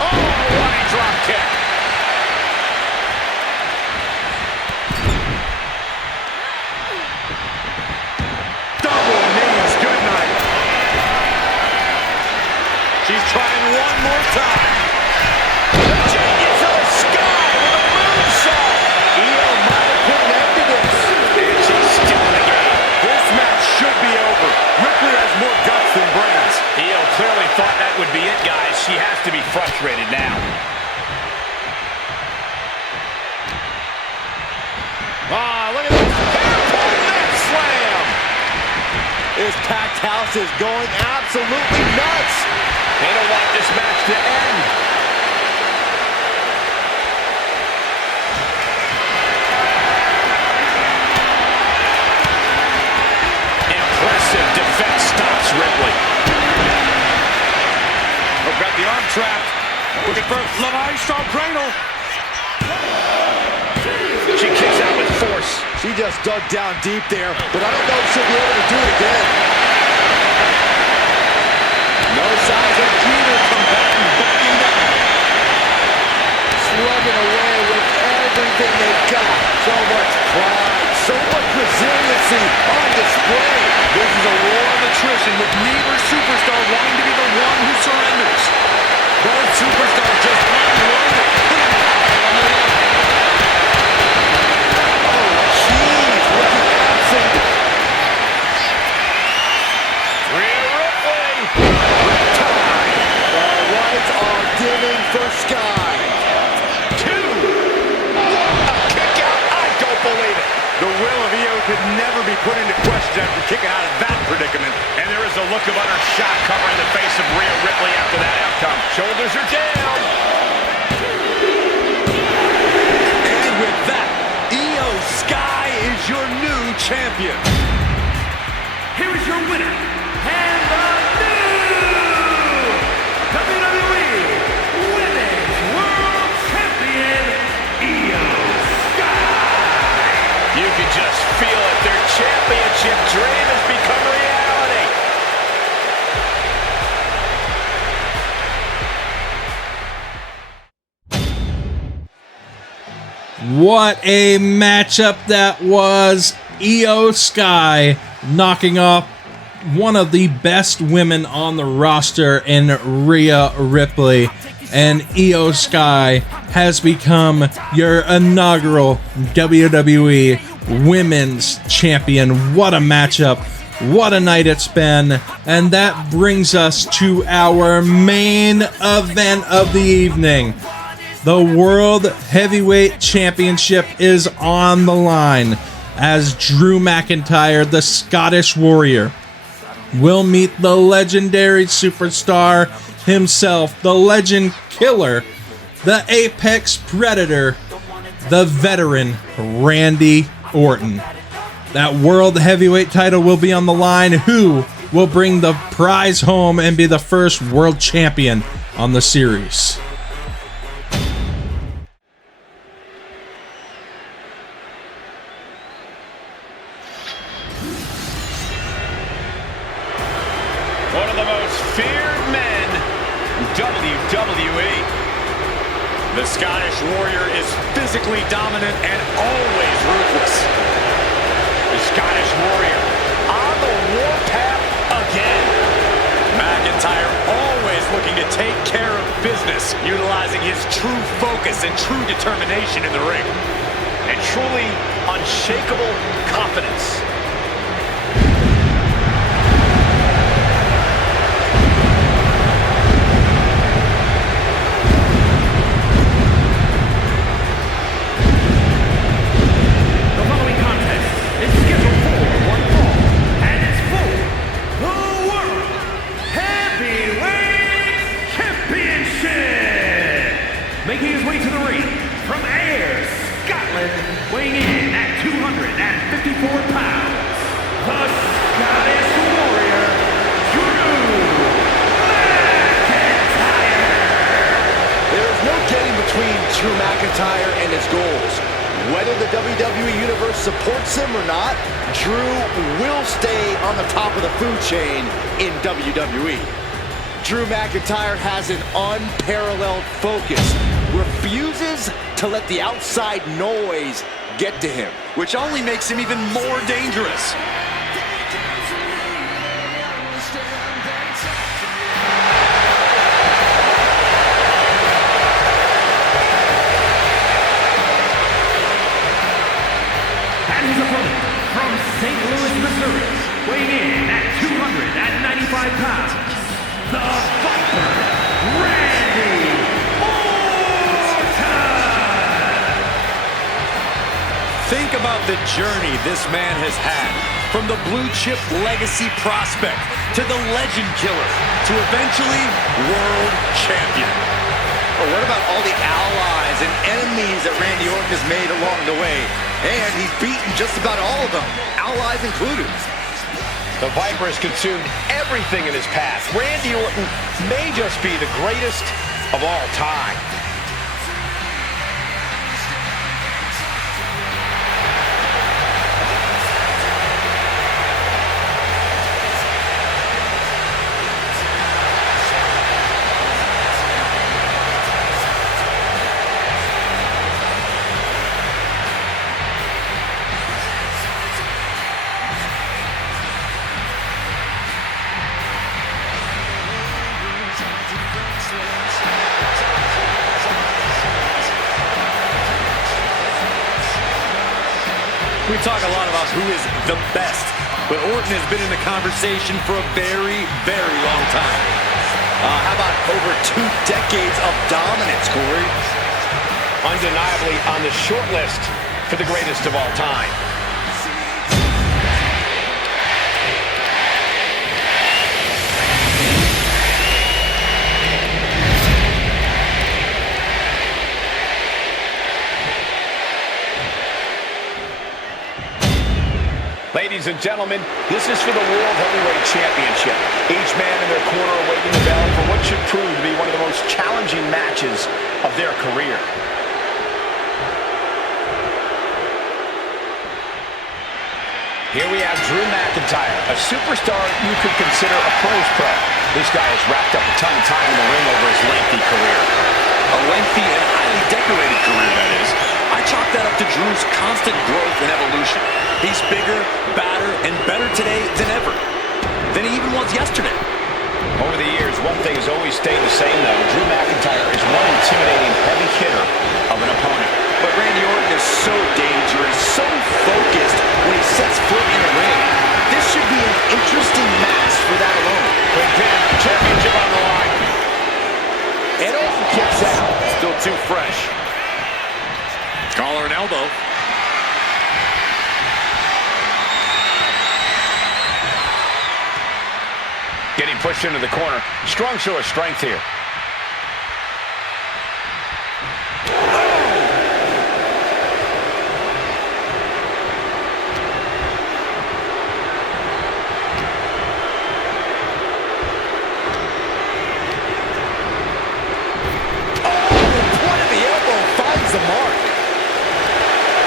Oh, running drop kick. Double knees, good night. She's trying one more time. The genius of Sky with a moonsault. Io might have put an end to this. And she's still in the game. This match should be over. to be frustrated now. Ah, look at this. Airport net slam. This packed house is going absolutely nuts. They don't want this match to end. Impressive defense stops Ripley. Oh, got the arm trapped. Looking for the Maestro cradle. She kicks out with force. She just dug down deep there, but I don't know if she'll be able to do it again. No signs of either combatant backing down. Slugging away with everything they've got. So much pride, so much resiliency on display. This is a war of attrition with neither superstar wanting to be the one who surrenders. Both superstars just unloaded. On the line. For Sky. 2. A kick out. I don't believe it. The will of Io could never be put into question after kicking out of that predicament. And there is a look of utter shock covering the face of Rhea Ripley after that outcome. Shoulders are down. And with that, Io Sky is your new champion. Here is your winner, and the new WWE Women's World Champion, Io Sky. You can just feel it. Their championship dream has become reality. What a matchup that was. Io Sky knocking off one of the best women on the roster in Rhea Ripley. And Io Sky has become your inaugural WWE Women's Champion. What a matchup. What a night it's been. And that brings us to our main event of the evening. The World Heavyweight Championship is on the line as Drew McIntyre, the Scottish Warrior, will meet the legendary superstar himself, the Legend Killer, the Apex Predator, the veteran Randy Orton. That World Heavyweight title will be on the line. Who will bring the prize home and be the first world champion on the series? One of the most feared men in WWE. The Scottish Warrior is physically dominant and always ruthless. The Scottish Warrior on the warpath again. McIntyre always looking to take care of business, utilizing his true focus and true determination in the ring. And truly unshakable confidence. Making his way to the ring from Ayr, Scotland, weighing in at 254 pounds, the Scottish Warrior, Drew McIntyre. There is no getting between Drew McIntyre and his goals. Whether the WWE Universe supports him or not, Drew will stay on the top of the food chain in WWE. Drew McIntyre has an unparalleled focus, refuses to let the outside noise get to him, which only makes him even more dangerous. And his opponent from St. Louis, Missouri, weighing in at 295 pounds, the Viper, Randy about the journey this man has had. From the blue chip legacy prospect to the legend killer to eventually world champion. But what about all the allies and enemies that Randy Orton has made along the way? And he's beaten just about all of them, allies included. The Viper has consumed everything in his path. Randy Orton may just be the greatest of all time. We talk a lot about who is the best, but Orton has been in the conversation for a very, very long time. How about over 2 decades of dominance, Corey? Undeniably on the short list for the greatest of all time. Ladies and gentlemen, this is for the World Heavyweight Championship. Each man in their corner awaiting the bell for what should prove to be one of the most challenging matches of their career. Here we have Drew McIntyre, a superstar you could consider a pro's pro. This guy has racked up a ton of time in the ring over his lengthy career. A lengthy and highly decorated career, that is. I chalk that up to Drew's constant growth and evolution. He's bigger, badder, and better today than ever. Than he even was yesterday. Over the years, one thing has always stayed the same, though. Drew McIntyre is one intimidating heavy hitter of an opponent. But Randy Orton is so dangerous, so focused when he sets foot in the ring. This should be an interesting match for that alone. Quick pin, championship on the line. And Orton kicks out. Still too fresh. Collar and elbow. Getting pushed into the corner. Strong show of strength here. The mark.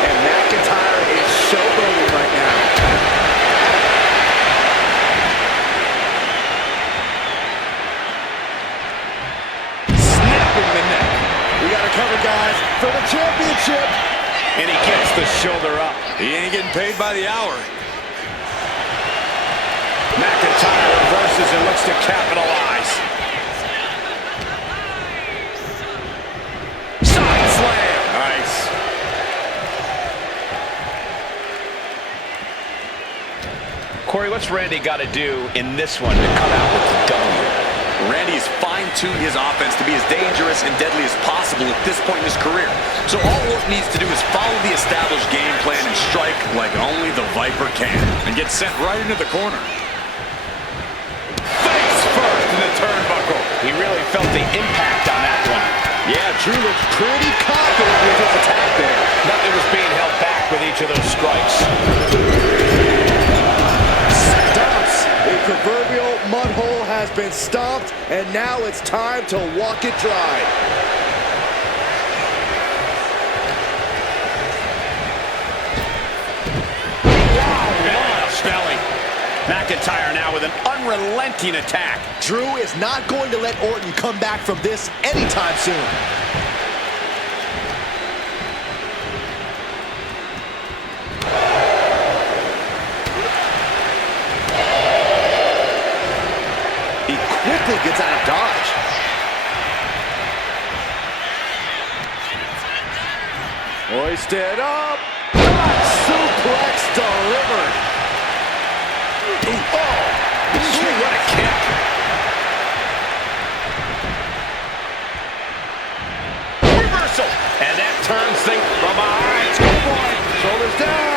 And McIntyre is showboating right now. Snapping the neck. We got to cover, guys, for the championship. And he gets the shoulder up. He ain't getting paid by the hour. McIntyre reverses and looks to capitalize. Nice. Corey, what's Randy got to do in this one to come out with the W? Randy's fine-tuned his offense to be as dangerous and deadly as possible at this point in his career. So all Orton needs to do is follow the established game plan and strike like only the Viper can. And get sent right into the corner. Face first in the turnbuckle. He really felt the impact on that one. Yeah, Drew looked pretty confident with his attack there. Nothing was being held back with each of those strikes. Stomps. The proverbial mud hole has been stomped, and now it's time to walk it dry. Wow, Snelly. McIntyre now with an unrelenting attack. Drew is not going to let Orton come back from this anytime soon. He quickly gets out of dodge. Hoisted up. Suplex delivered. Ooh, oh, gee, what a kick. Reversal. And that turns things from behind. Let's go for it. Shoulders down.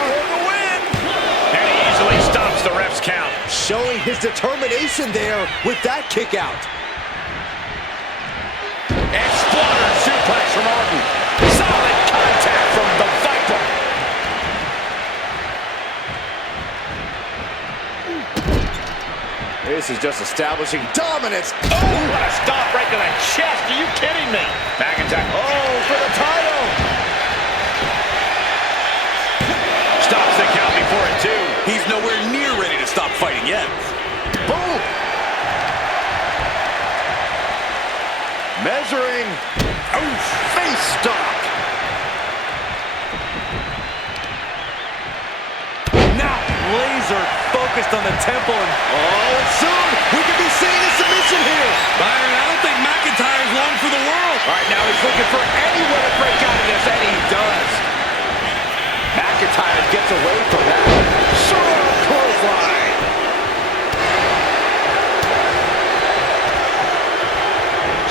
showing his determination there with that kick out. Exploder suplex from Orton. Solid contact from the Viper. This is just establishing dominance. Oh, what a stop right to the chest. Are you kidding me? McIntyre. Oh, for the title. Stops the count before it, too. He's nowhere near ready to stop fighting yet. Boom. Measuring. Oh, face stop. Now laser focused on the temple. And soon we could be seeing a submission here. Byron, I don't think McIntyre's long for the world. All right, now he's looking for anyone to break out of this, and he does. McIntyre gets away from that. Sure, clothesline.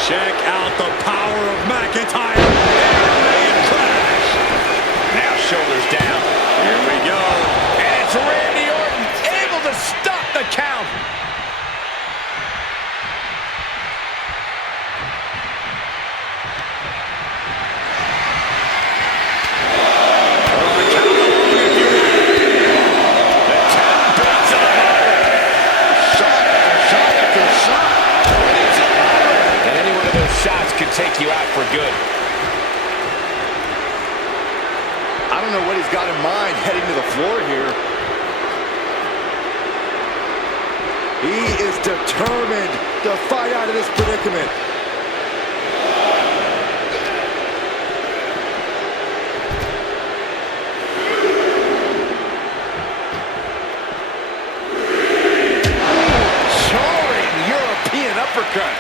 Check out the power of McIntyre. Airman crash. Now shoulders down. Here we go. And it's Randy Orton able to stop the count. Shots could take you out for good. I don't know what he's got in mind heading to the floor here. He is determined to fight out of this predicament. Jarring European uppercut.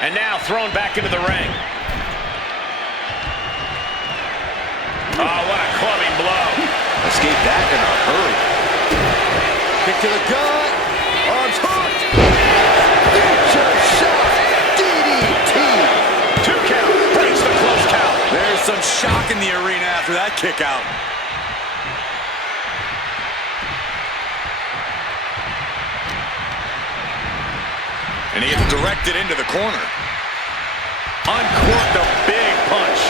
And now thrown back into the ring. Oh, what a clubbing blow. Escape that in a hurry. Kick to the gut. Arms hooked. Future shot. DDT. 2 count. Breaks the close count. There's some shock in the arena after that kick out. And he gets directed into the corner. Uncorked a big punch.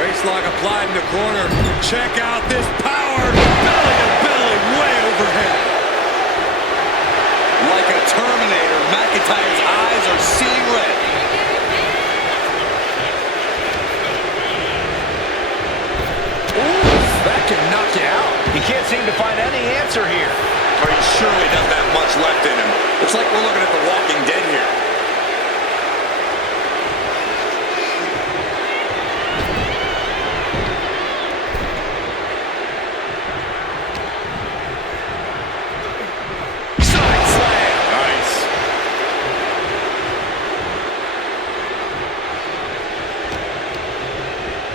Waistlock applied in the corner. Check out this power. Belly to belly, way overhead. Like a Terminator, McIntyre's eyes are seeing red. Ooh, that can knock you out. He can't seem to find any answer here. Or he surely doesn't have much left in him. Looks like we're looking at The Walking Dead here. Side slam. Nice.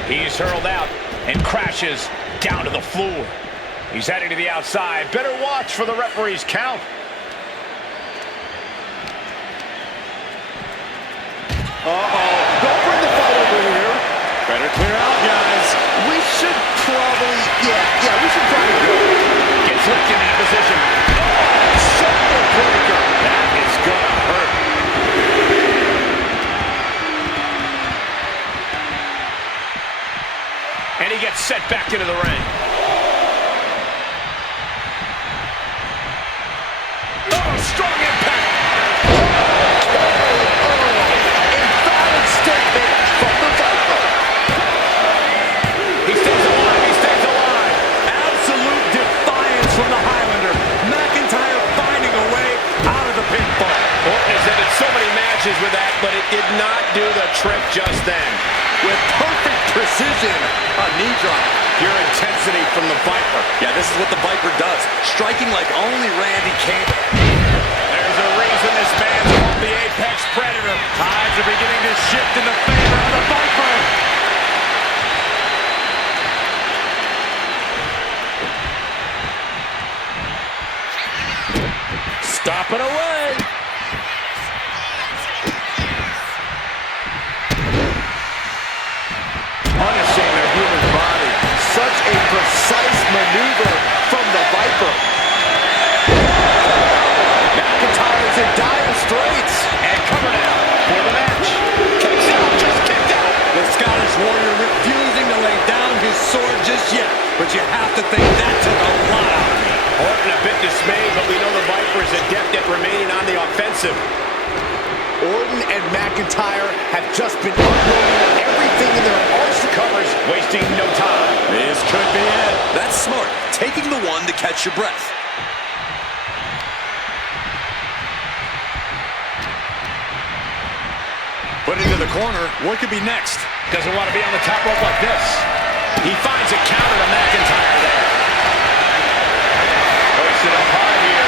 He's hurled out and crashes down to the floor. He's heading to the outside. Better watch for the referee's count. Uh-oh. Don't bring the fight over here. Better clear out, guys. We should probably, we should probably go. Gets lifted into position. Shoulder breaker. That is gonna hurt. And he gets set back into the ring. Oh, strong impact. Emphatic statement from the Viper. He stays alive. He stays alive. Absolute defiance from the Highlander. McIntyre finding a way out of the pinfall. Orton has ended so many matches with that, but it did not do the trick just then. With perfect precision, a knee drop. Pure intensity from the Viper. Yeah, this is what the Viper does. Striking like only Randy can. There's a reason this man's called the Apex Predator. Tides are beginning to shift in the favor of the Viper. Stopping away. Punishing the human body. sword just yet, but you have to think that took a lot out of him. Orton a bit dismayed, but we know the Viper is adept at remaining on the offensive. Orton and McIntyre have just been unloading everything in their arsenal. Covers, wasting no time. This could be it. That's smart. Taking the one to catch your breath. Put into the corner. What could be next? Doesn't want to be on the top rope like this. He finds a counter to McIntyre there. Hoists it up high here.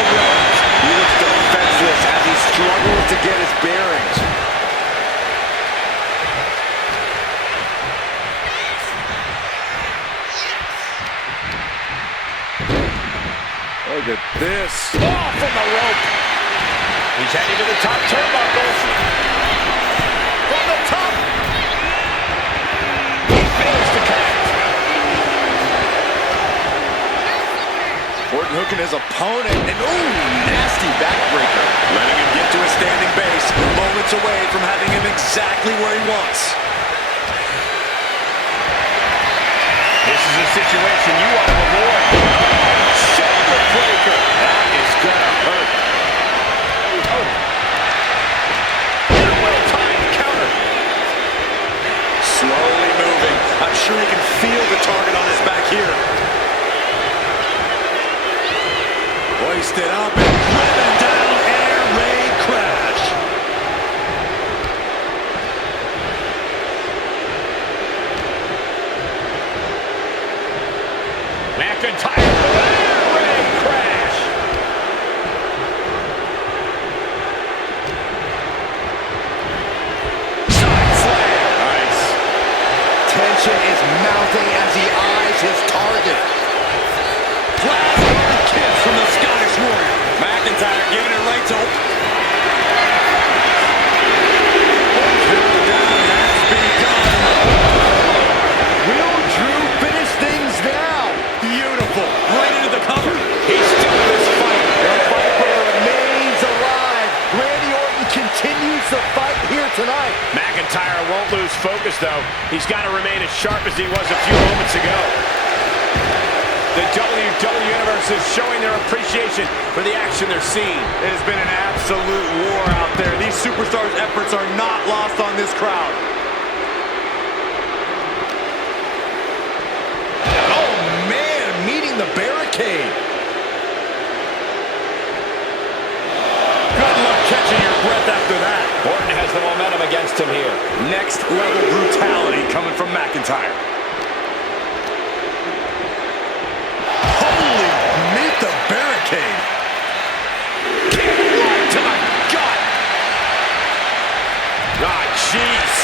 He looks defenseless as he struggles to get his bearings. Look at this. Oh, from the rope. He's heading to the top turnbuckles. From the top. He fails to connect. Orton hooking his opponent, and ooh, nasty backbreaker. Letting him get to a standing base. Moments away from having him exactly where he wants. This is a situation you want to avoid. Shoulder breaker. That is gonna hurt. Well-timed counter. Slowly moving. I'm sure he can feel the target on his back here. Hoisted up and driven down. Air raid crash. McIntyre. Air raid crash. Side slam. Nice. Tension is mounting as he eyes his target. Flash kiss from the Scottish Warrior. McIntyre giving it right to Countdown has begun. Will Drew finish things now? Beautiful. Right into the cover. He's still in this fight. The Viper remains alive. Randy Orton continues the fight here tonight. McIntyre won't lose focus, though. He's got to remain as sharp as he was a few moments ago. The WWE Universe is showing their appreciation for the action they're seeing. It has been an absolute war out there. These superstars' efforts are not lost on this crowd. Oh, man, meeting the barricade. Good luck catching your breath after that. Orton has the momentum against him here. Next level brutality coming from McIntyre. Holy, meet the barricade. Kick right to the gut. Ah, jeez.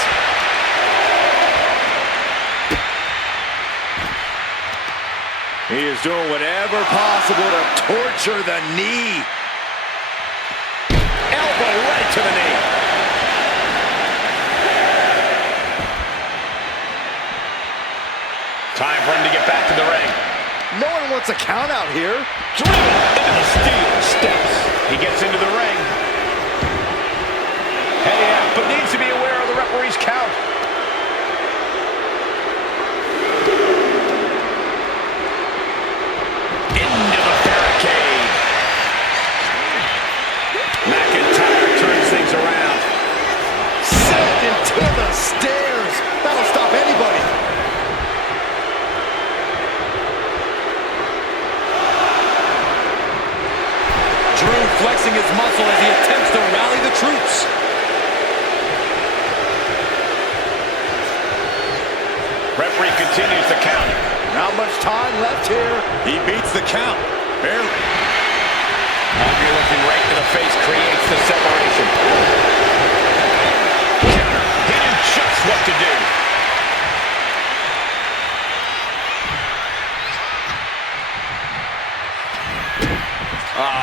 He is doing whatever possible to torture the knee. Elbow right to the knee. Time for him to get back to the ring. No one wants a count out here. Driven into the steel steps. He gets into the ring. Heading out, but needs to be aware of the referee's count. Into the barricade. McIntyre turns things around. Sent into the stairs. That'll stop anybody. Drew flexing his muscle as he attempts to rally the troops. Referee continues the count. Not much time left here. He beats the count. Barely. Andre looking right to the face creates the separation. Counter. He knew just what to do.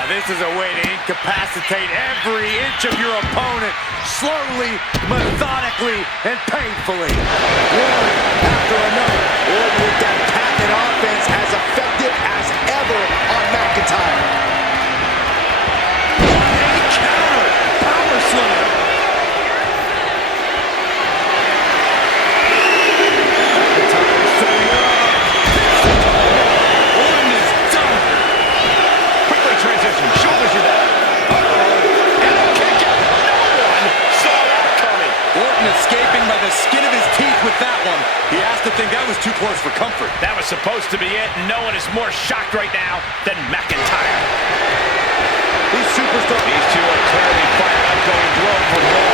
This is a way to incapacitate every inch of your opponent. Slowly, methodically, and painfully. One after another. Orton with that packet offense as effective as ever on McIntyre. A counter. Power slam. by the skin of his teeth with that one. He has to think that was too close for comfort. That was supposed to be it, and no one is more shocked right now than McIntyre. These superstars. These two are clearly fired up, going blow for blow.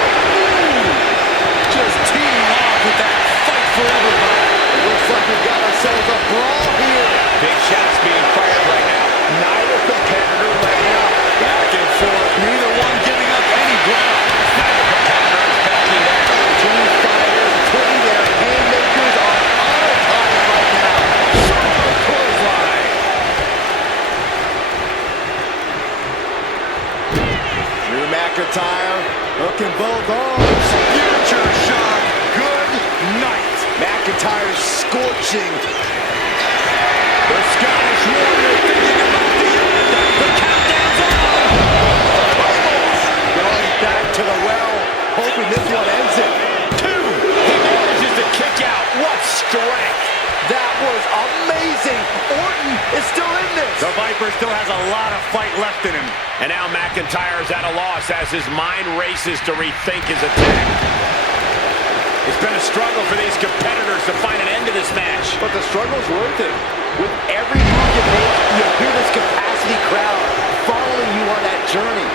Just teeing off with that fight forever vibe. It looks like we've got ourselves a brawl here. Big shots being fired right now. Neither competitor letting up. Back and forth, neither one giving up any ground. Neither competitor is backing down. Two fighters putting their haymakers on autopilot right now. Sharp clothesline. Drew McIntyre hooking both arms. Future shock. Good night. McIntyre scorching. The Scottish Warrior thinking about the end. The countdown's on. Going back to the well, hoping this one ends it. Two. He manages to kick out. What strength. That was amazing. Orton is still in this. The Viper still has a lot of fight left in him. And now McIntyre is at a loss as his mind races to rethink his attack. It's been a struggle for these competitors to find an end to this match. But the struggle's worth it. With every move you make, you hear this capacity crowd following you on that journey.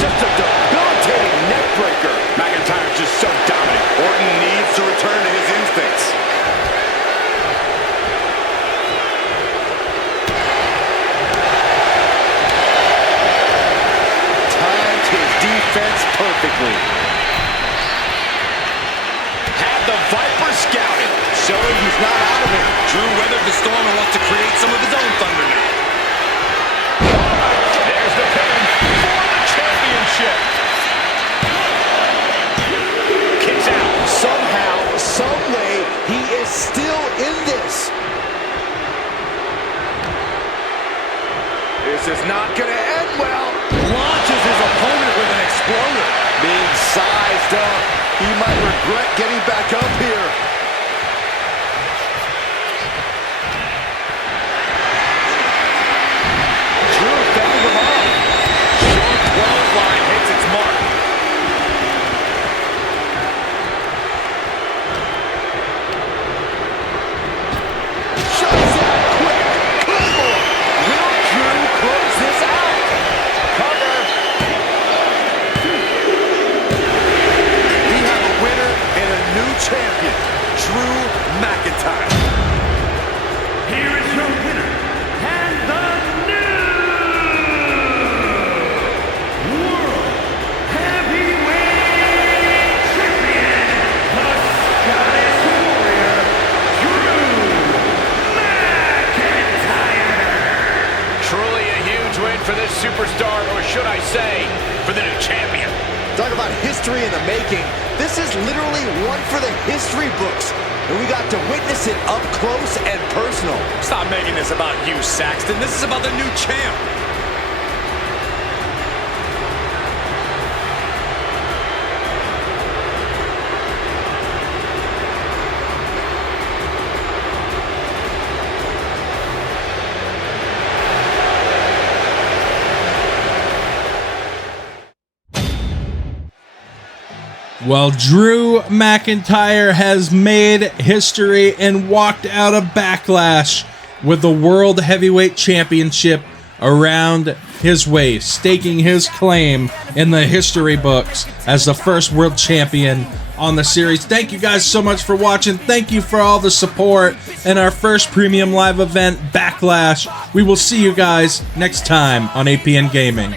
Just a debilitating neck breaker. McIntyre's just so dominant. Orton needs to return to his instincts. Timed his defense perfectly. Had the Viper scouted. Showing he's not out of it. Drew weathered the storm and wants to create some of his own thunder now. There's the pin for the championship. Kicks out. Somehow, some way, he is still in this. This is not going to end well. Launches his opponent with an exploder. Being sized up. He might regret getting back up here. Drew fending him off. Short 12 line hits its mark. Shots out quick. Claymore. Will Drew close this out? Cover. We have a winner and a new champion, Drew McIntyre. Here is your winner, and the new World Heavyweight Champion, the Scottish Warrior, Drew McIntyre. Truly a huge win for this superstar, or should I say, for the new champion. Talk about history in the making. This is literally one for the history books. And we got to witness it up close and personal. Stop making this about you, Saxton. This is about the new champ. Well, Drew McIntyre has made history and walked out of Backlash with the World Heavyweight Championship around his waist, staking his claim in the history books as the first world champion on the series. Thank you guys so much for watching. Thank you for all the support in our first premium live event, Backlash. We will see you guys next time on APN Gaming.